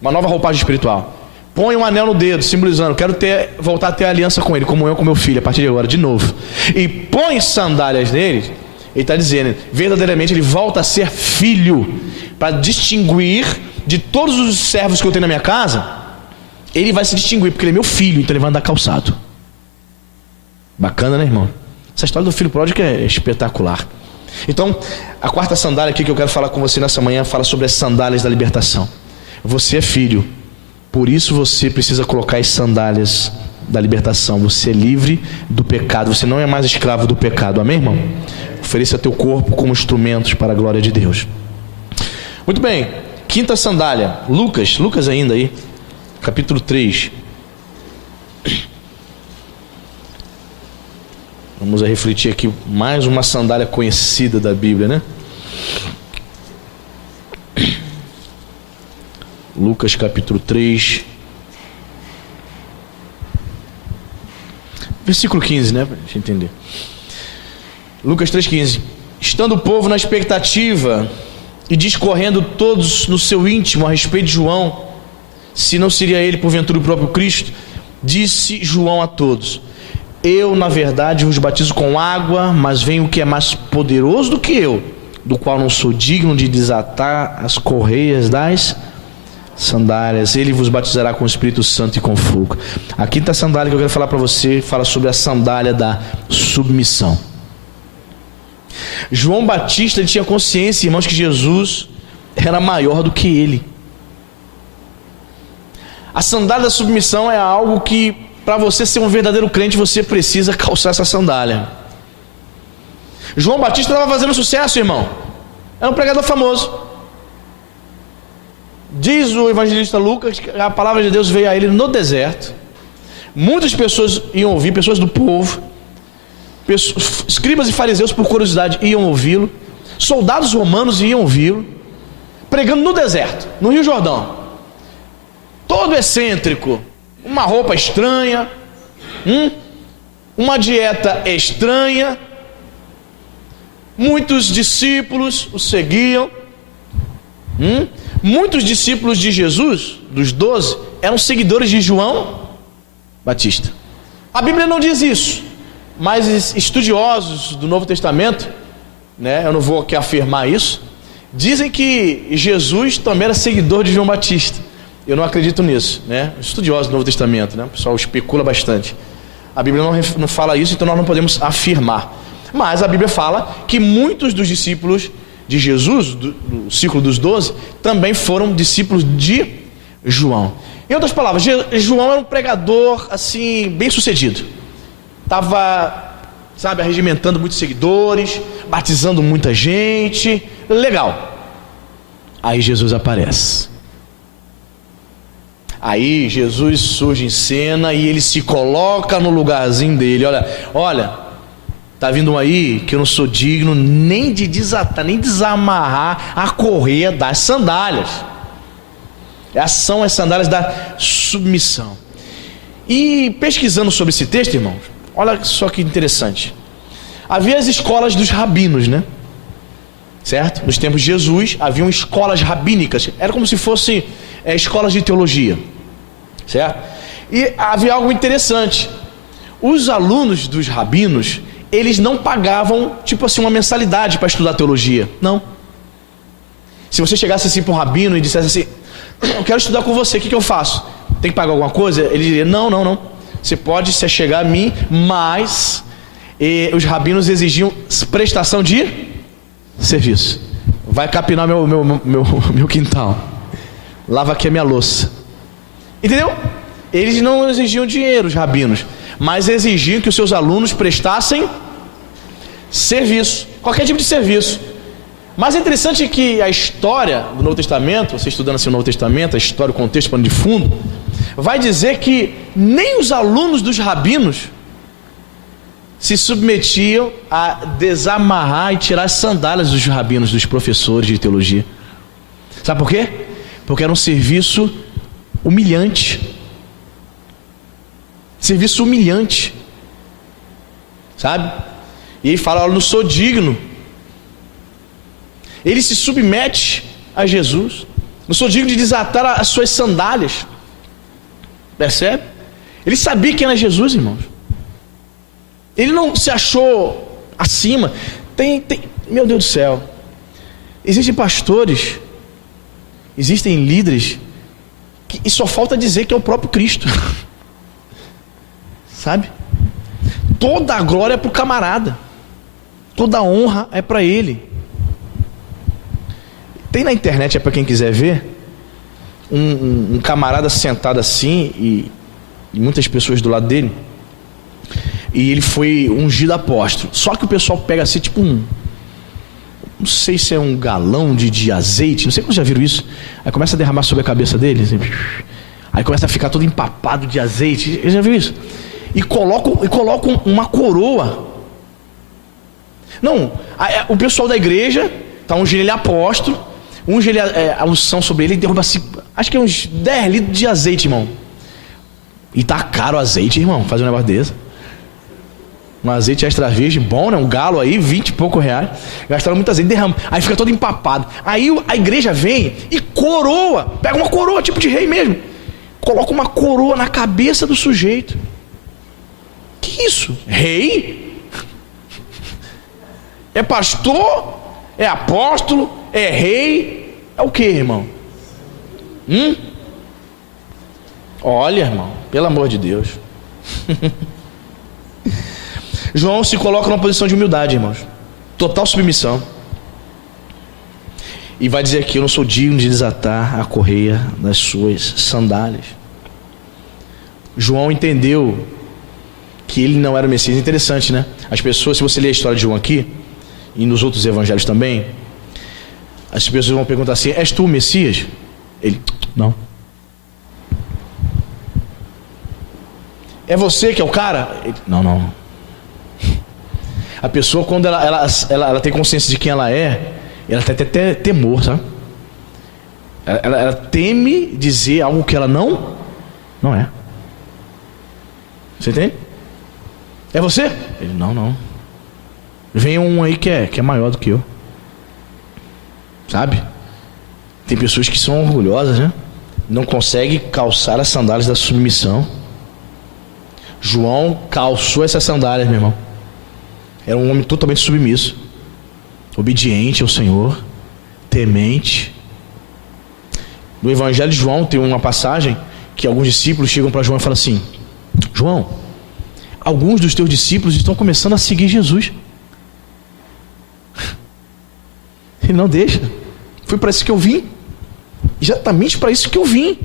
uma nova roupagem espiritual, põe um anel no dedo, simbolizando, quero voltar a ter aliança com ele, como eu com meu filho, a partir de agora, de novo, e põe sandálias nele, ele está dizendo, verdadeiramente ele volta a ser filho, para distinguir de todos os servos que eu tenho na minha casa, ele vai se distinguir, porque ele é meu filho, então ele vai andar calçado. Bacana, né, irmão? Essa história do filho pródigo é espetacular. Então, a quarta sandália aqui que eu quero falar com você nessa manhã, fala sobre as sandálias da libertação. Você é filho, por isso você precisa colocar as sandálias da libertação. Você é livre do pecado, você não é mais escravo do pecado, amém, irmão? Ofereça teu corpo como instrumentos para a glória de Deus. Muito bem, quinta sandália, Lucas ainda aí, capítulo 3. Vamos refletir aqui mais uma sandália conhecida da Bíblia, né? Lucas capítulo 3, versículo 15, né? Para a gente entender. Lucas 3,15. Estando o povo na expectativa e discorrendo todos no seu íntimo a respeito de João, se não seria ele porventura o próprio Cristo, disse João a todos: eu na verdade vos batizo com água, mas vem o que é mais poderoso do que eu, do qual não sou digno de desatar as correias das sandálias. Ele vos batizará com o Espírito Santo e com fogo. A quinta sandália que eu quero falar para você fala sobre a sandália da submissão. João Batista, ele tinha consciência, irmãos, que Jesus era maior do que ele. A sandália da submissão é algo que, para você ser um verdadeiro crente, você precisa calçar essa sandália. João Batista estava fazendo sucesso, irmão. Era um pregador famoso. Diz o evangelista Lucas que a palavra de Deus veio a ele no deserto. Muitas pessoas iam ouvir, pessoas do povo, escribas e fariseus por curiosidade iam ouvi-lo, soldados romanos iam ouvi-lo, pregando no deserto, no Rio Jordão, todo excêntrico, uma roupa estranha, uma dieta estranha. Muitos discípulos o seguiam. Muitos discípulos de Jesus, dos 12, eram seguidores de João Batista. A Bíblia não diz isso, mas estudiosos do Novo Testamento, né, eu não vou aqui afirmar isso, dizem que Jesus também era seguidor de João Batista. Eu não acredito nisso, né? Estudiosos do Novo Testamento, né? O pessoal especula bastante. A Bíblia não fala isso, então nós não podemos afirmar. Mas a Bíblia fala que muitos dos discípulos de Jesus, do ciclo dos 12, também foram discípulos de João. Em outras palavras, João era um pregador assim, bem sucedido. Estava, arregimentando muitos seguidores, batizando muita gente. Legal. Aí Jesus aparece. Aí Jesus surge em cena e ele se coloca no lugarzinho dele. Olha, tá vindo um aí que eu não sou digno nem de desatar, nem desamarrar a correia das sandálias. São as sandálias da submissão. E pesquisando sobre esse texto, irmãos, olha só que interessante. Havia as escolas dos rabinos, né? Certo? Nos tempos de Jesus, haviam escolas rabínicas. Era como se fossem escolas de teologia. Certo? E havia algo interessante. Os alunos dos rabinos, eles não pagavam, tipo assim, uma mensalidade para estudar teologia. Não. Se você chegasse assim para um rabino e dissesse assim: eu quero estudar com você, o que eu faço? Tem que pagar alguma coisa? Ele diria: não. Você pode se chegar a mim, mas os rabinos exigiam prestação de serviço. Vai capinar meu quintal. Lava aqui a minha louça. Entendeu? Eles não exigiam dinheiro, os rabinos. mas exigiam que os seus alunos prestassem serviço, qualquer tipo de serviço. Mas é interessante que a história do Novo Testamento, você estudando assim o Novo Testamento, a história, o contexto, o pano de fundo, vai dizer que nem os alunos dos rabinos se submetiam a desamarrar e tirar as sandálias dos rabinos, dos professores de teologia. Sabe por quê? Porque era um serviço humilhante. Serviço humilhante. Sabe? E ele fala: eu não sou digno. Ele se submete a Jesus. Não sou digno de desatar as suas sandálias. Percebe? Ele sabia quem era Jesus, irmãos. Ele não se achou acima. Meu Deus do céu. Existem pastores, existem líderes, e só falta dizer que é o próprio Cristo. Sabe? Toda a glória é para o camarada. Toda a honra é para ele. Tem na internet, é para quem quiser ver, um camarada sentado assim, e muitas pessoas do lado dele, e ele foi ungido apóstolo. Só que o pessoal pega assim, tipo não sei se é um galão de azeite, não sei como já viram isso. Aí começa a derramar sobre a cabeça dele, assim, aí começa a ficar todo empapado de azeite. Já viu isso? E colocam uma coroa. Não, o pessoal da igreja está ungindo ele apóstolo, unge ele a unção sobre ele e derruba assim, acho que é uns 10 litros de azeite, irmão. E tá caro o azeite, irmão, fazer um negócio desse. Um azeite extra virgem, bom, né? Um galo aí, 20 e pouco reais. Gastaram muito azeite, derrama. Aí fica todo empapado. Aí a igreja vem e coroa. Pega uma coroa, tipo de rei mesmo. Coloca uma coroa na cabeça do sujeito. Que isso? Rei? É pastor? É apóstolo? É rei? É o que, irmão? Olha, irmão, pelo amor de Deus. João se coloca numa posição de humildade, irmãos. Total submissão. E vai dizer aqui: eu não sou digno de desatar a correia das suas sandálias. João entendeu que ele não era o Messias. Interessante, né? As pessoas, se você ler a história de João aqui, e nos outros evangelhos também, as pessoas vão perguntar assim: és tu o Messias? Ele: não. É você que é o cara? Ele: não. A pessoa, quando ela tem consciência de quem ela tem até temor, sabe? Ela teme dizer algo que ela não é. Você entende? É você? Ele: não. Vem um aí que é maior do que eu. Sabe? Tem pessoas que são orgulhosas, né? Não conseguem calçar as sandálias da submissão. João calçou essas sandálias, meu irmão. Era um homem totalmente submisso, obediente ao Senhor, temente. No Evangelho de João tem uma passagem que alguns discípulos chegam para João e falam assim: João, alguns dos teus discípulos estão começando a seguir Jesus. Ele: não deixa. Foi para isso que eu vim. Exatamente para isso que eu vim.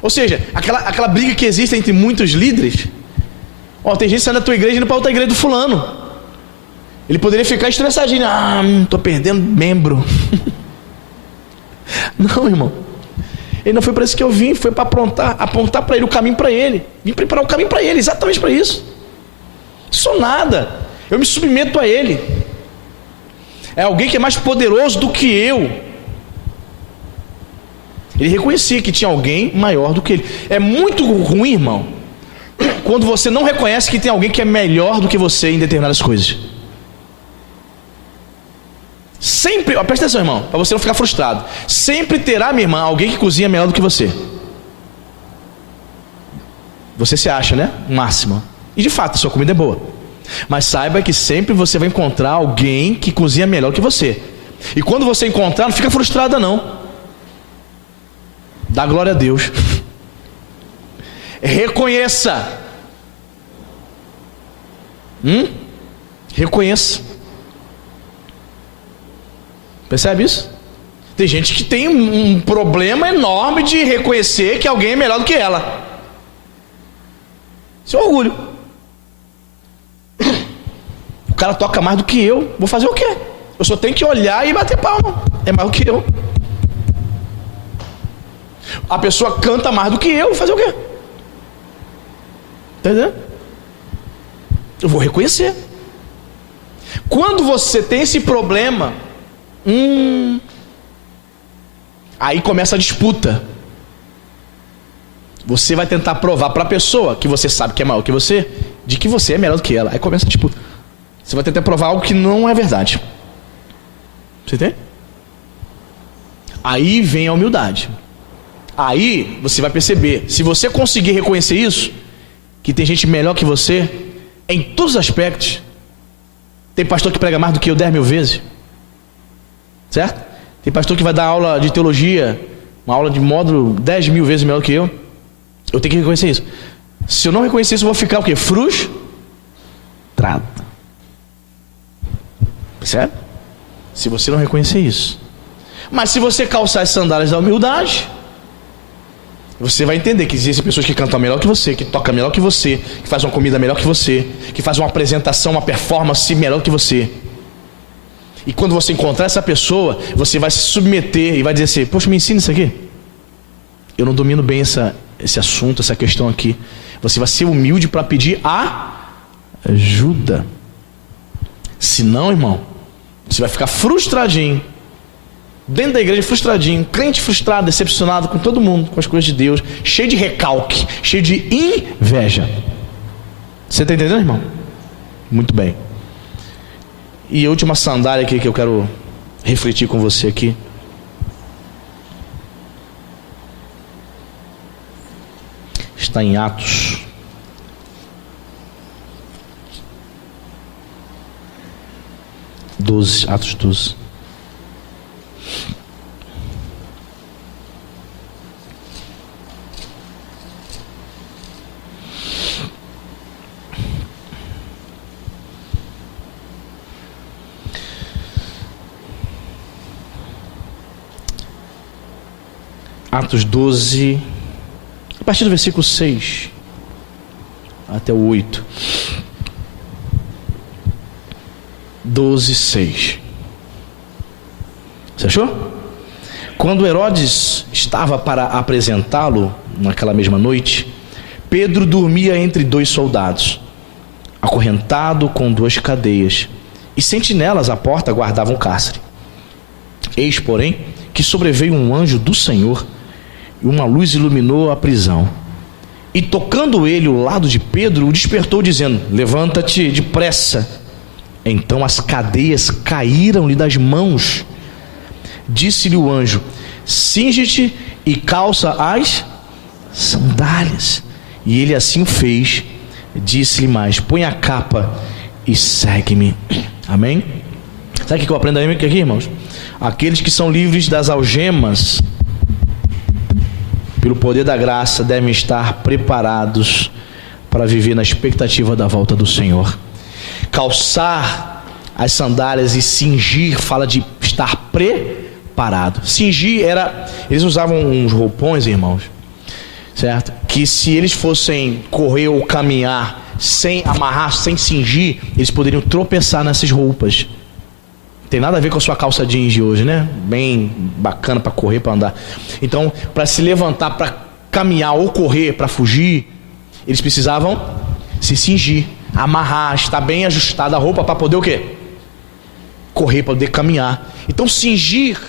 Ou seja, aquela briga que existe entre muitos líderes. Tem gente saindo da tua igreja e indo para outra igreja do fulano. Ele poderia ficar estressadinho: estou perdendo membro. Não, irmão. Ele não foi para isso que eu vim. Foi para apontar para ele o caminho para ele. Vim preparar o caminho para ele, exatamente para isso. Sou nada. Eu me submeto a ele. É alguém que é mais poderoso do que eu. Ele reconhecia que tinha alguém maior do que ele. É muito ruim, irmão, quando você não reconhece que tem alguém que é melhor do que você em determinadas coisas. Sempre, presta atenção, irmão, para você não ficar frustrado. Sempre terá, minha irmã, alguém que cozinha melhor do que você. Você se acha, né? Máximo. E de fato, a sua comida é boa. Mas saiba que sempre você vai encontrar alguém que cozinha melhor que você. E quando você encontrar, não fica frustrada não. Dá glória a Deus. Reconheça. Reconheça. Percebe isso? Tem gente que tem um problema enorme de reconhecer que alguém é melhor do que ela. Isso é orgulho. cara toca mais do que eu, vou fazer o quê? Eu só tenho que olhar e bater palma. É mais do que eu. A pessoa canta mais do que eu, vou fazer o quê? Tá entendendo? Eu vou reconhecer. Quando você tem esse problema, aí começa a disputa. Você vai tentar provar para a pessoa que você sabe que é maior que você, de que você é melhor do que ela. Aí começa a disputa. Você vai tentar provar algo que não é verdade. Você entende? Aí vem a humildade. Aí você vai perceber, se você conseguir reconhecer isso, que tem gente melhor que você, em todos os aspectos. Tem pastor que prega mais do que eu 10 mil vezes. Certo? Tem pastor que vai dar aula de teologia, uma aula de módulo 10 mil vezes melhor que eu. Eu tenho que reconhecer isso. Se eu não reconhecer isso, eu vou ficar o quê? Frustrado. Percebe? Se você não reconhecer isso. Mas se você calçar as sandálias da humildade, você vai entender que existem pessoas que cantam melhor que você, que tocam melhor que você, que fazem uma comida melhor que você, que fazem uma apresentação, uma performance melhor que você. E quando você encontrar essa pessoa, você vai se submeter e vai dizer assim: poxa, me ensina isso aqui. Eu não domino bem esse assunto, essa questão aqui. Você vai ser humilde para pedir ajuda. Se não, irmão, você vai ficar frustradinho. Dentro da igreja, frustradinho, crente frustrado, decepcionado com todo mundo, com as coisas de Deus, cheio de recalque, cheio de inveja. Você está entendendo, irmão? Muito bem. E a última sandália aqui que eu quero refletir com você aqui. Está em Atos. Atos 12. Atos 12, a partir do versículo 6 até o 8. 12, 6. Você achou? Quando Herodes estava para apresentá-lo naquela mesma noite, Pedro dormia entre dois soldados, acorrentado com 2 cadeias, e sentinelas à porta guardavam o cárcere. Eis, porém, que sobreveio um anjo do Senhor, e uma luz iluminou a prisão. E tocando ele o lado de Pedro, o despertou, dizendo: levanta-te depressa. Então as cadeias caíram-lhe das mãos. Disse-lhe o anjo: cinge-te e calça as sandálias. E ele assim o fez. Disse-lhe mais: põe a capa e segue-me. Amém? Sabe o que eu aprendo aqui, irmãos? Aqueles que são livres das algemas, pelo poder da graça, devem estar preparados para viver na expectativa da volta do Senhor. Calçar as sandálias e cingir fala de estar preparado. Cingir eles usavam uns roupões, irmãos, certo? Que se eles fossem correr ou caminhar sem amarrar, sem cingir, eles poderiam tropeçar nessas roupas. Tem nada a ver com a sua calça jeans de hoje, né? Bem bacana para correr, para andar. Então, para se levantar, para caminhar ou correr, para fugir, eles precisavam se cingir, amarrar, estar bem ajustada a roupa para poder o quê? Correr, para poder caminhar. Então, cingir,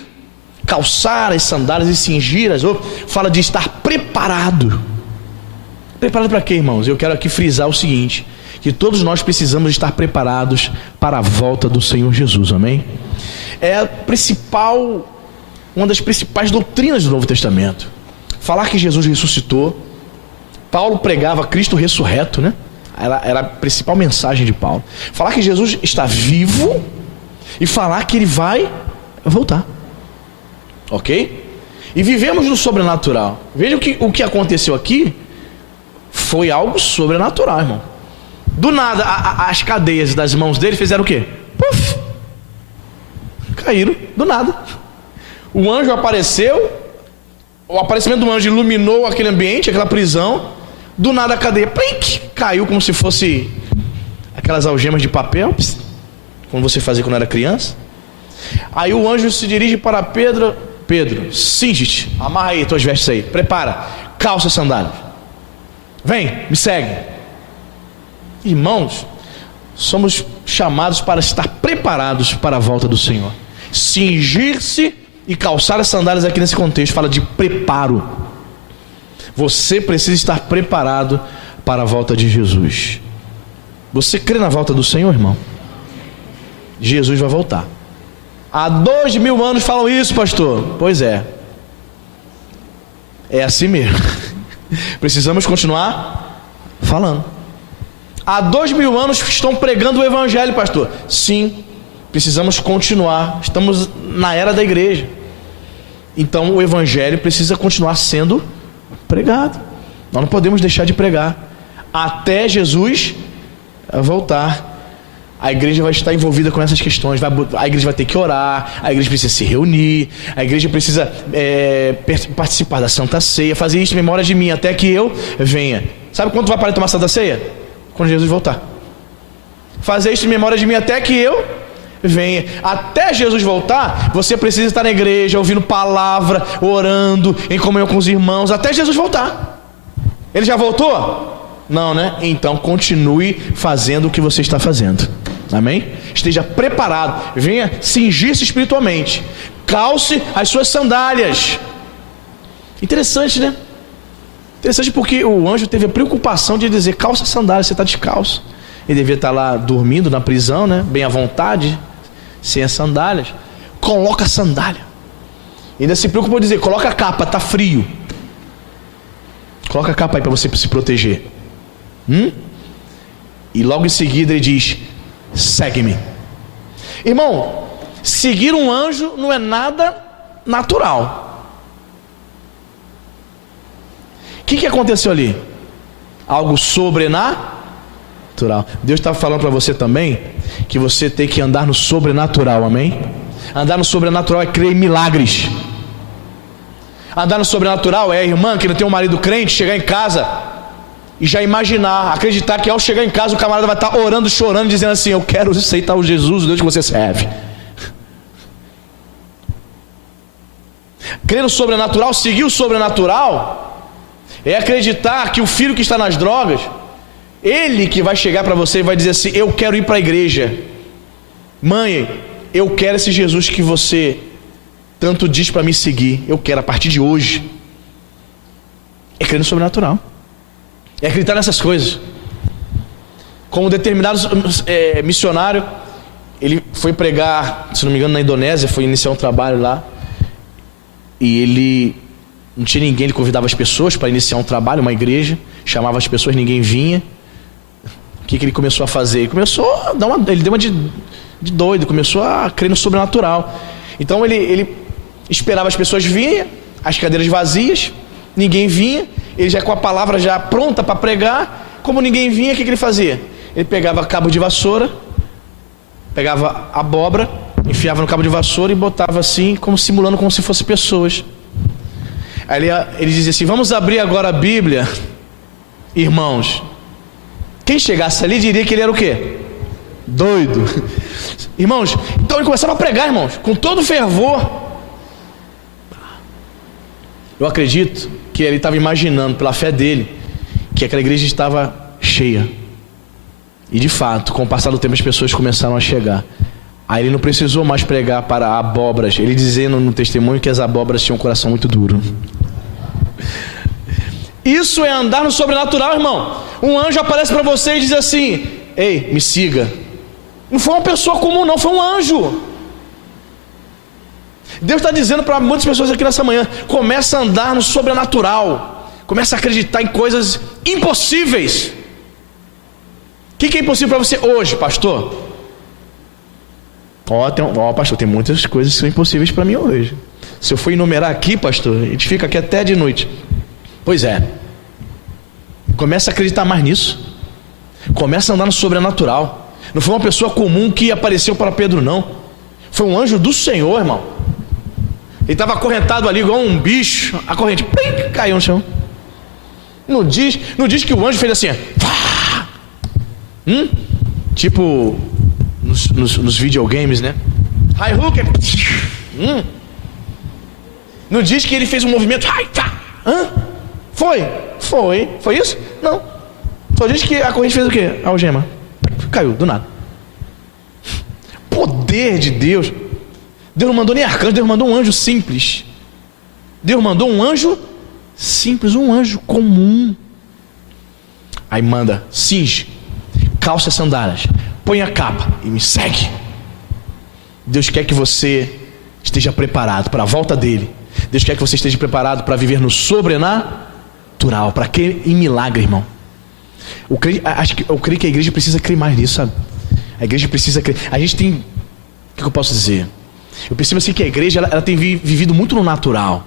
calçar as sandálias e cingir as roupas, fala de estar preparado. Preparado para quê, irmãos? Eu quero aqui frisar o seguinte: que todos nós precisamos estar preparados para a volta do Senhor Jesus, amém? É uma das principais doutrinas do Novo Testamento. Falar que Jesus ressuscitou. Paulo pregava Cristo ressurreto, né? Era a principal mensagem de Paulo. Falar que Jesus está vivo e falar que ele vai voltar, ok? E vivemos no sobrenatural. Veja o que aconteceu aqui. Foi algo sobrenatural, irmão. Do nada, as cadeias das mãos dele fizeram o quê? Puf! Caíram, do nada. O anjo apareceu, o aparecimento do anjo iluminou aquele ambiente, aquela prisão. Do nada a cadeia, plink, caiu como se fosse aquelas algemas de papel. como você fazia quando era criança. Aí o anjo se dirige para Pedro: Pedro, cinge-te, amarra aí tuas vestes aí, prepara, calça as sandálias, vem, me segue. Irmãos, somos chamados para estar preparados para a volta do Senhor. Cingir-se e calçar as sandálias aqui nesse contexto fala de preparo. Você precisa estar preparado para a volta de Jesus. Você crê na volta do Senhor, irmão? Jesus vai voltar. Há 2000 anos falam isso, pastor. Pois é. É assim mesmo. Precisamos continuar falando. Há 2000 anos estão pregando o evangelho, pastor. Sim, precisamos continuar. Estamos na era da igreja. Então o evangelho precisa continuar sendo pregado. Nós não podemos deixar de pregar até Jesus voltar. A igreja vai estar envolvida com essas questões. A igreja vai ter que orar, a igreja precisa se reunir, a igreja precisa participar da Santa Ceia, fazer isso em memória de mim, até que eu venha. Sabe quando vai parar de tomar Santa Ceia? Quando Jesus voltar. Fazer isso em memória de mim até que eu venha. Até Jesus voltar, você precisa estar na igreja, ouvindo palavra, orando, em comunhão com os irmãos, até Jesus voltar. Ele já voltou? Não, né? Então continue fazendo o que você está fazendo. Amém? Esteja preparado. Venha cingir-se espiritualmente. Calce as suas sandálias. Interessante, né? Interessante porque o anjo teve a preocupação de dizer: calça as sandálias, você está descalço. Ele devia estar lá dormindo na prisão, né? Bem à vontade, sem as sandálias. Coloca a sandália. Ainda se preocupou em dizer: coloca a capa, está frio. Coloca a capa aí para você se proteger. E logo em seguida ele diz: segue-me. Irmão, seguir um anjo não é nada natural. O que aconteceu ali? Algo sobrenatural. Deus está falando para você também que você tem que andar no sobrenatural, amém? Andar no sobrenatural é crer em milagres. Andar no sobrenatural é a irmã que não tem um marido crente chegar em casa e já imaginar, acreditar que ao chegar em casa o camarada vai estar orando, chorando, dizendo assim: eu quero aceitar o Jesus, o Deus que você serve. Crer no sobrenatural, seguir o sobrenatural, é acreditar que o filho que está nas drogas, ele que vai chegar para você e vai dizer assim: eu quero ir para a igreja. Mãe, eu quero esse Jesus que você tanto diz para me seguir. Eu quero a partir de hoje. É crer no sobrenatural. É acreditar nessas coisas. Como um determinado missionário, ele foi pregar, se não me engano, na Indonésia, foi iniciar um trabalho lá. E ele não tinha ninguém, ele convidava as pessoas para iniciar um trabalho, uma igreja, chamava as pessoas, ninguém vinha. O que ele começou a fazer? Ele começou a dar ele deu uma de doido, começou a crer no sobrenatural. Então ele esperava as pessoas virem, as cadeiras vazias, ninguém vinha, ele já com a palavra já pronta para pregar. Como ninguém vinha, o que ele fazia? Ele pegava cabo de vassoura, pegava abóbora, enfiava no cabo de vassoura e botava assim, simulando como se fossem pessoas. Aí ele dizia assim: vamos abrir agora a Bíblia, irmãos. Quem chegasse ali diria que ele era o quê? Doido. Irmãos, então ele começava a pregar, irmãos, com todo fervor. Eu acredito que ele estava imaginando, pela fé dele, que aquela igreja estava cheia. E de fato, com o passar do tempo, as pessoas começaram a chegar. Aí ele não precisou mais pregar para abóboras. Ele dizendo no testemunho que as abóboras tinham um coração muito duro. Isso é andar no sobrenatural, irmão. Um anjo aparece para você e diz assim: ei, me siga. Não foi uma pessoa comum não, foi um anjo. Deus está dizendo para muitas pessoas aqui nessa manhã: começa a andar no sobrenatural. Começa a acreditar em coisas impossíveis. O que é impossível para você hoje, pastor? Pastor, tem muitas coisas que são impossíveis para mim hoje. Se eu for enumerar aqui, pastor, a gente fica aqui até de noite. Pois é. Começa a acreditar mais nisso. Começa a andar no sobrenatural. Não foi uma pessoa comum que apareceu para Pedro, não. Foi um anjo do Senhor, irmão. Ele estava acorrentado ali igual um bicho. A corrente plim, caiu no chão. Não diz que o anjo fez assim, tipo nos videogames, né? Hadouken. Não diz que ele fez um movimento. Hã? Foi isso? Não. Só diz que a corrente fez o quê? A algema caiu do nada. Poder de Deus. Deus não mandou nem arcanjo, Deus mandou um anjo simples. Deus mandou um anjo simples, um anjo comum. Aí manda: cinge, calça as sandálias, põe a capa e me segue. Deus quer que você esteja preparado para a volta dele. Deus quer que você esteja preparado para viver no sobrenatural, para crer em milagre, irmão. Eu creio que a igreja precisa crer mais nisso, sabe? A igreja precisa crer. A gente tem, o que eu posso dizer? Eu percebo assim que a igreja ela tem vivido muito no natural.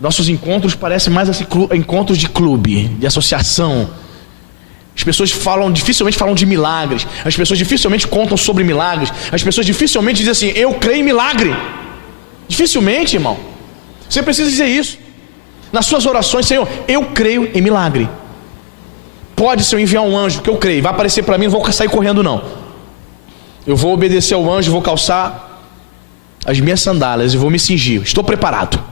Nossos encontros parecem mais assim, encontros de clube, de associação. As pessoas dificilmente falam de milagres. As pessoas dificilmente contam sobre milagres. As pessoas dificilmente dizem assim: eu creio em milagre. Dificilmente, irmão. Você precisa dizer isso nas suas orações: Senhor, eu creio em milagre. Pode, Senhor, enviar um anjo que eu creio, vai aparecer para mim, não vou sair correndo não. Eu vou obedecer ao anjo, vou calçar as minhas sandálias e vou me cingir. Estou preparado.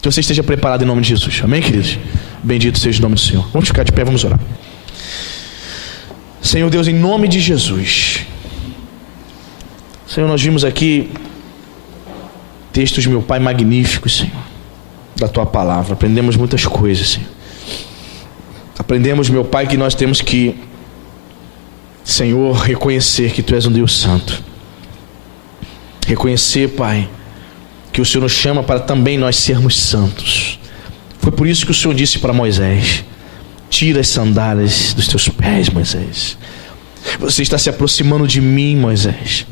Que você esteja preparado em nome de Jesus. Amém, queridos? Bendito seja o nome do Senhor. Vamos ficar de pé, vamos orar. Senhor Deus, em nome de Jesus. Senhor, nós vimos aqui textos, meu Pai, magníficos, Senhor, da Tua palavra. Aprendemos muitas coisas, Senhor. Aprendemos, meu Pai, que nós temos que, Senhor, reconhecer que Tu és um Deus santo. Reconhecer, Pai, que o Senhor nos chama para também nós sermos santos. Foi por isso que o Senhor disse para Moisés: tira as sandálias dos teus pés, Moisés. Você está se aproximando de mim, Moisés.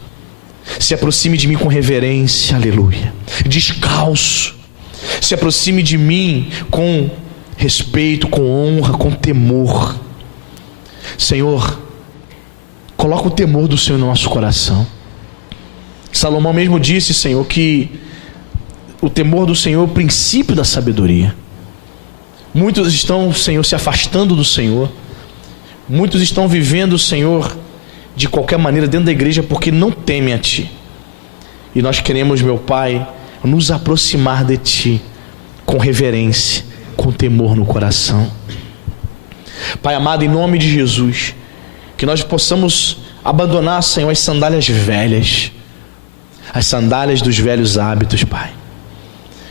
Se aproxime de mim com reverência, aleluia. Descalço. Se aproxime de mim com respeito, com honra, com temor. Senhor, coloca o temor do Senhor no nosso coração. Salomão mesmo disse, Senhor, que o temor do Senhor é o princípio da sabedoria. Muitos estão, Senhor, se afastando do Senhor. Muitos estão vivendo, Senhor, de qualquer maneira dentro da igreja porque não temem a Ti. E nós queremos, meu Pai, nos aproximar de Ti com reverência, com temor no coração. Pai amado, em nome de Jesus, que nós possamos abandonar, Senhor, as sandálias velhas, as sandálias dos velhos hábitos, Pai.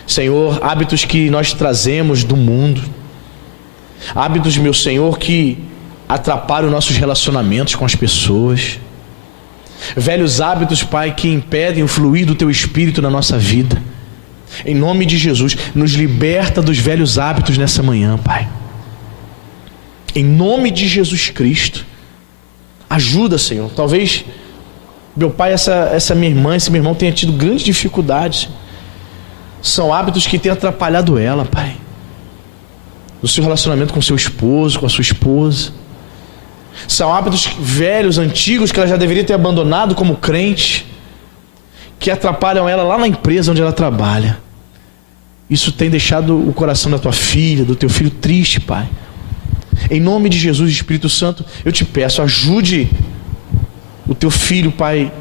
Senhor, hábitos que nós trazemos do mundo, hábitos, meu Senhor, que atrapalham nossos relacionamentos com as pessoas, velhos hábitos, Pai, que impedem o fluir do Teu Espírito na nossa vida. Em nome de Jesus, nos liberta dos velhos hábitos nessa manhã, Pai. Em nome de Jesus Cristo, ajuda, Senhor. Talvez, meu Pai, essa minha irmã, esse meu irmão tenha tido grandes dificuldades. São hábitos que têm atrapalhado ela, Pai, no seu relacionamento com seu esposo, com a sua esposa. São hábitos velhos, antigos, que ela já deveria ter abandonado como crente, que atrapalham ela lá na empresa onde ela trabalha. Isso tem deixado o coração da tua filha, do teu filho triste, Pai. Em nome de Jesus, Espírito Santo, eu te peço, ajude o teu filho, Pai,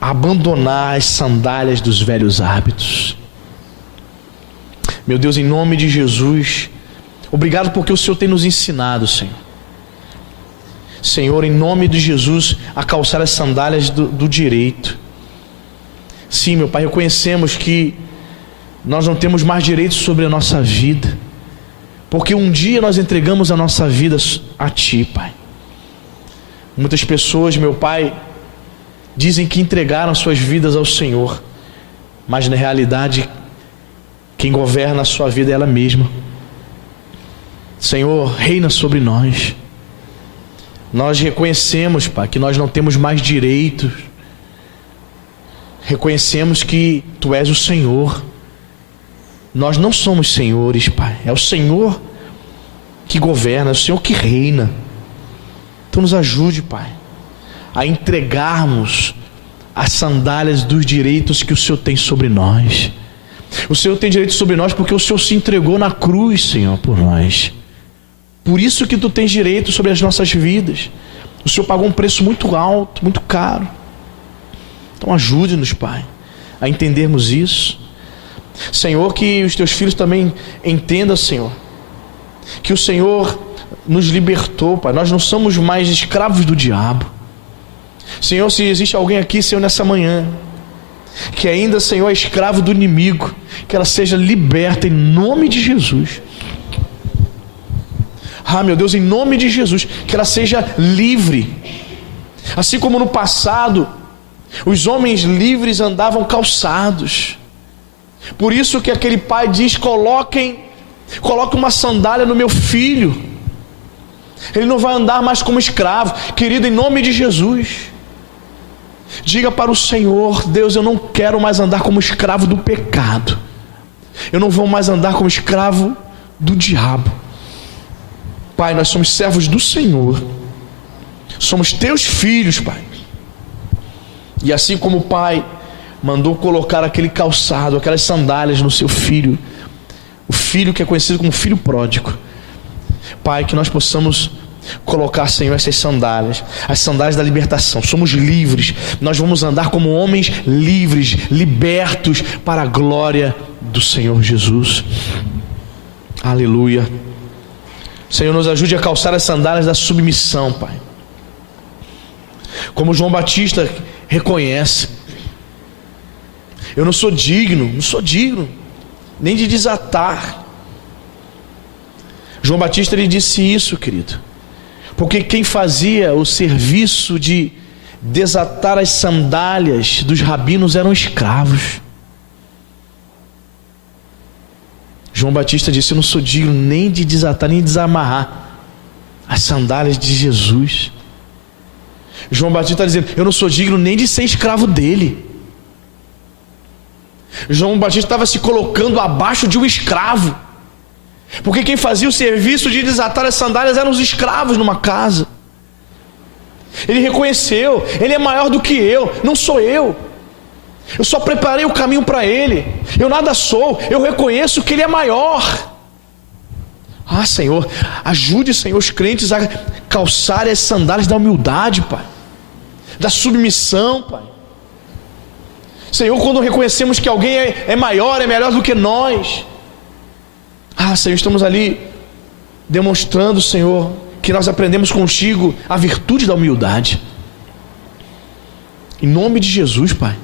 a abandonar as sandálias dos velhos hábitos. Meu Deus, em nome de Jesus, obrigado porque o Senhor tem nos ensinado, Senhor. Senhor, em nome de Jesus, a calçar as sandálias do direito. Sim, meu Pai, reconhecemos que nós não temos mais direito sobre a nossa vida, porque um dia nós entregamos a nossa vida a Ti, Pai. Muitas pessoas, meu Pai, dizem que entregaram suas vidas ao Senhor, mas na realidade, quem governa a sua vida é ela mesma. Senhor, reina sobre nós. Nós reconhecemos, Pai, que nós não temos mais direitos. Reconhecemos que Tu és o Senhor. Nós não somos senhores, Pai. É o Senhor que governa, é o Senhor que reina. Então nos ajude, Pai, a entregarmos as sandálias dos direitos que o Senhor tem sobre nós. O Senhor tem direito sobre nós porque o Senhor se entregou na cruz, Senhor, por nós. Por isso que Tu tens direito sobre as nossas vidas. O Senhor pagou um preço muito alto, muito caro. Então ajude-nos, Pai, a entendermos isso. Senhor, que os teus filhos também entendam, Senhor, que o Senhor nos libertou, Pai. Nós não somos mais escravos do diabo. Senhor, se existe alguém aqui, Senhor, nessa manhã, que ainda, Senhor, é escravo do inimigo, que ela seja liberta em nome de Jesus. Meu Deus, em nome de Jesus, que ela seja livre. Assim como no passado, os homens livres andavam calçados. Por isso que aquele pai diz: coloque uma sandália no meu filho. Ele não vai andar mais como escravo. Querido, em nome de Jesus, diga para o Senhor: Deus, eu não quero mais andar como escravo do pecado. Eu não vou mais andar como escravo do diabo. Pai, nós somos servos do Senhor. Somos teus filhos, Pai. E assim como o Pai mandou colocar aquele calçado, aquelas sandálias no seu filho, o filho que é conhecido como filho pródigo, Pai, que nós possamos colocar, Senhor, essas sandálias, as sandálias da libertação. Somos livres, nós vamos andar como homens livres, libertos para a glória do Senhor Jesus. Aleluia. Senhor, nos ajude a calçar as sandálias da submissão, Pai. Como João Batista reconhece: eu não sou digno nem de desatar. João Batista, ele disse isso, querido, porque quem fazia o serviço de desatar as sandálias dos rabinos eram escravos. João Batista disse: eu não sou digno nem de desatar, nem de desamarrar as sandálias de Jesus. João Batista está dizendo: eu não sou digno nem de ser escravo dele. João Batista estava se colocando abaixo de um escravo, porque quem fazia o serviço de desatar as sandálias eram os escravos numa casa. Ele reconheceu: ele é maior do que eu, não sou eu. Eu só preparei o caminho para ele. Eu nada sou, eu reconheço que ele é maior. Senhor, ajude, Senhor, os crentes a calçarem as sandálias da humildade, Pai, da submissão, Pai. Senhor, quando reconhecemos que alguém é maior, é melhor do que nós, Senhor, estamos ali demonstrando, Senhor, que nós aprendemos contigo a virtude da humildade. Em nome de Jesus, Pai,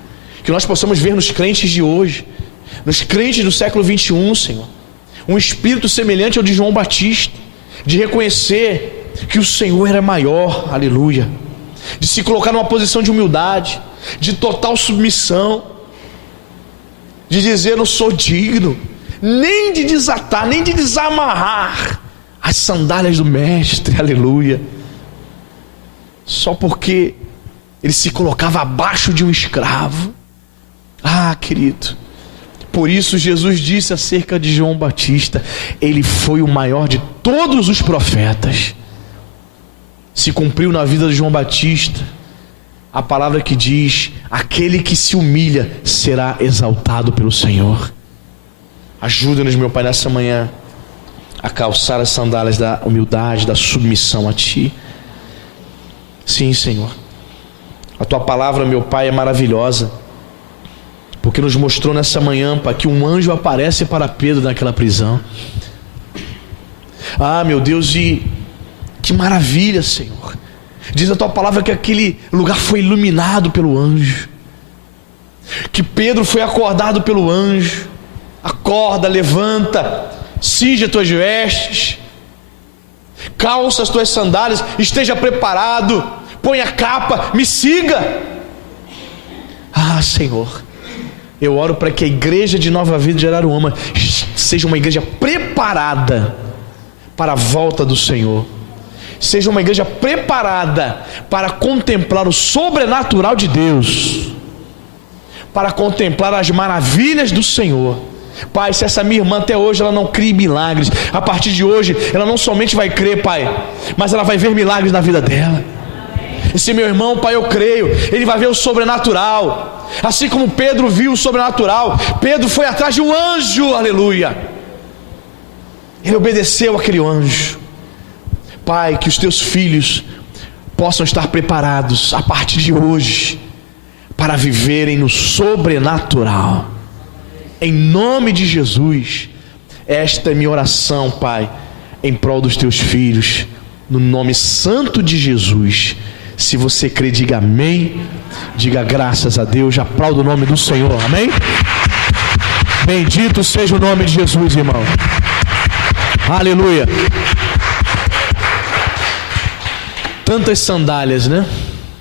que nós possamos ver nos crentes de hoje, nos crentes do século 21, Senhor, um espírito semelhante ao de João Batista, de reconhecer que o Senhor era maior, aleluia, de se colocar numa posição de humildade, de total submissão, de dizer: não sou digno nem de desatar, nem de desamarrar as sandálias do Mestre, aleluia, só porque ele se colocava abaixo de um escravo. Querido, por isso Jesus disse acerca de João Batista: ele foi o maior de todos os profetas. Se cumpriu na vida de João Batista a palavra que diz: aquele que se humilha será exaltado pelo Senhor. Ajuda-nos, meu Pai, nessa manhã a calçar as sandálias da humildade, da submissão a Ti. Sim, Senhor, a Tua palavra, meu Pai, é maravilhosa, porque nos mostrou nessa manhã, Pai, que um anjo aparece para Pedro naquela prisão. Meu Deus, e que maravilha, Senhor. Diz a Tua palavra que aquele lugar foi iluminado pelo anjo, que Pedro foi acordado pelo anjo. Acorda, levanta, cinge as tuas vestes, calça as tuas sandálias, esteja preparado, põe a capa, me siga. Senhor, eu oro para que a igreja de Nova Vida de Araruama seja uma igreja preparada para a volta do Senhor, seja uma igreja preparada para contemplar o sobrenatural de Deus, para contemplar as maravilhas do Senhor. Pai, se essa minha irmã até hoje ela não crê em milagres, a partir de hoje ela não somente vai crer, Pai, mas ela vai ver milagres na vida dela. Esse meu irmão, Pai, eu creio, ele vai ver o sobrenatural, assim como Pedro viu o sobrenatural. Pedro foi atrás de um anjo, aleluia, ele obedeceu aquele anjo. Pai, que os teus filhos possam estar preparados a partir de hoje para viverem no sobrenatural. Em nome de Jesus, esta é minha oração, Pai, em prol dos teus filhos, no nome santo de Jesus. Se você crê, diga amém, diga graças a Deus, aplauda o nome do Senhor, amém? Bendito seja o nome de Jesus, irmão. Aleluia. Tantas sandálias, né?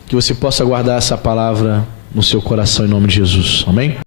Que você possa guardar essa palavra no seu coração em nome de Jesus, amém?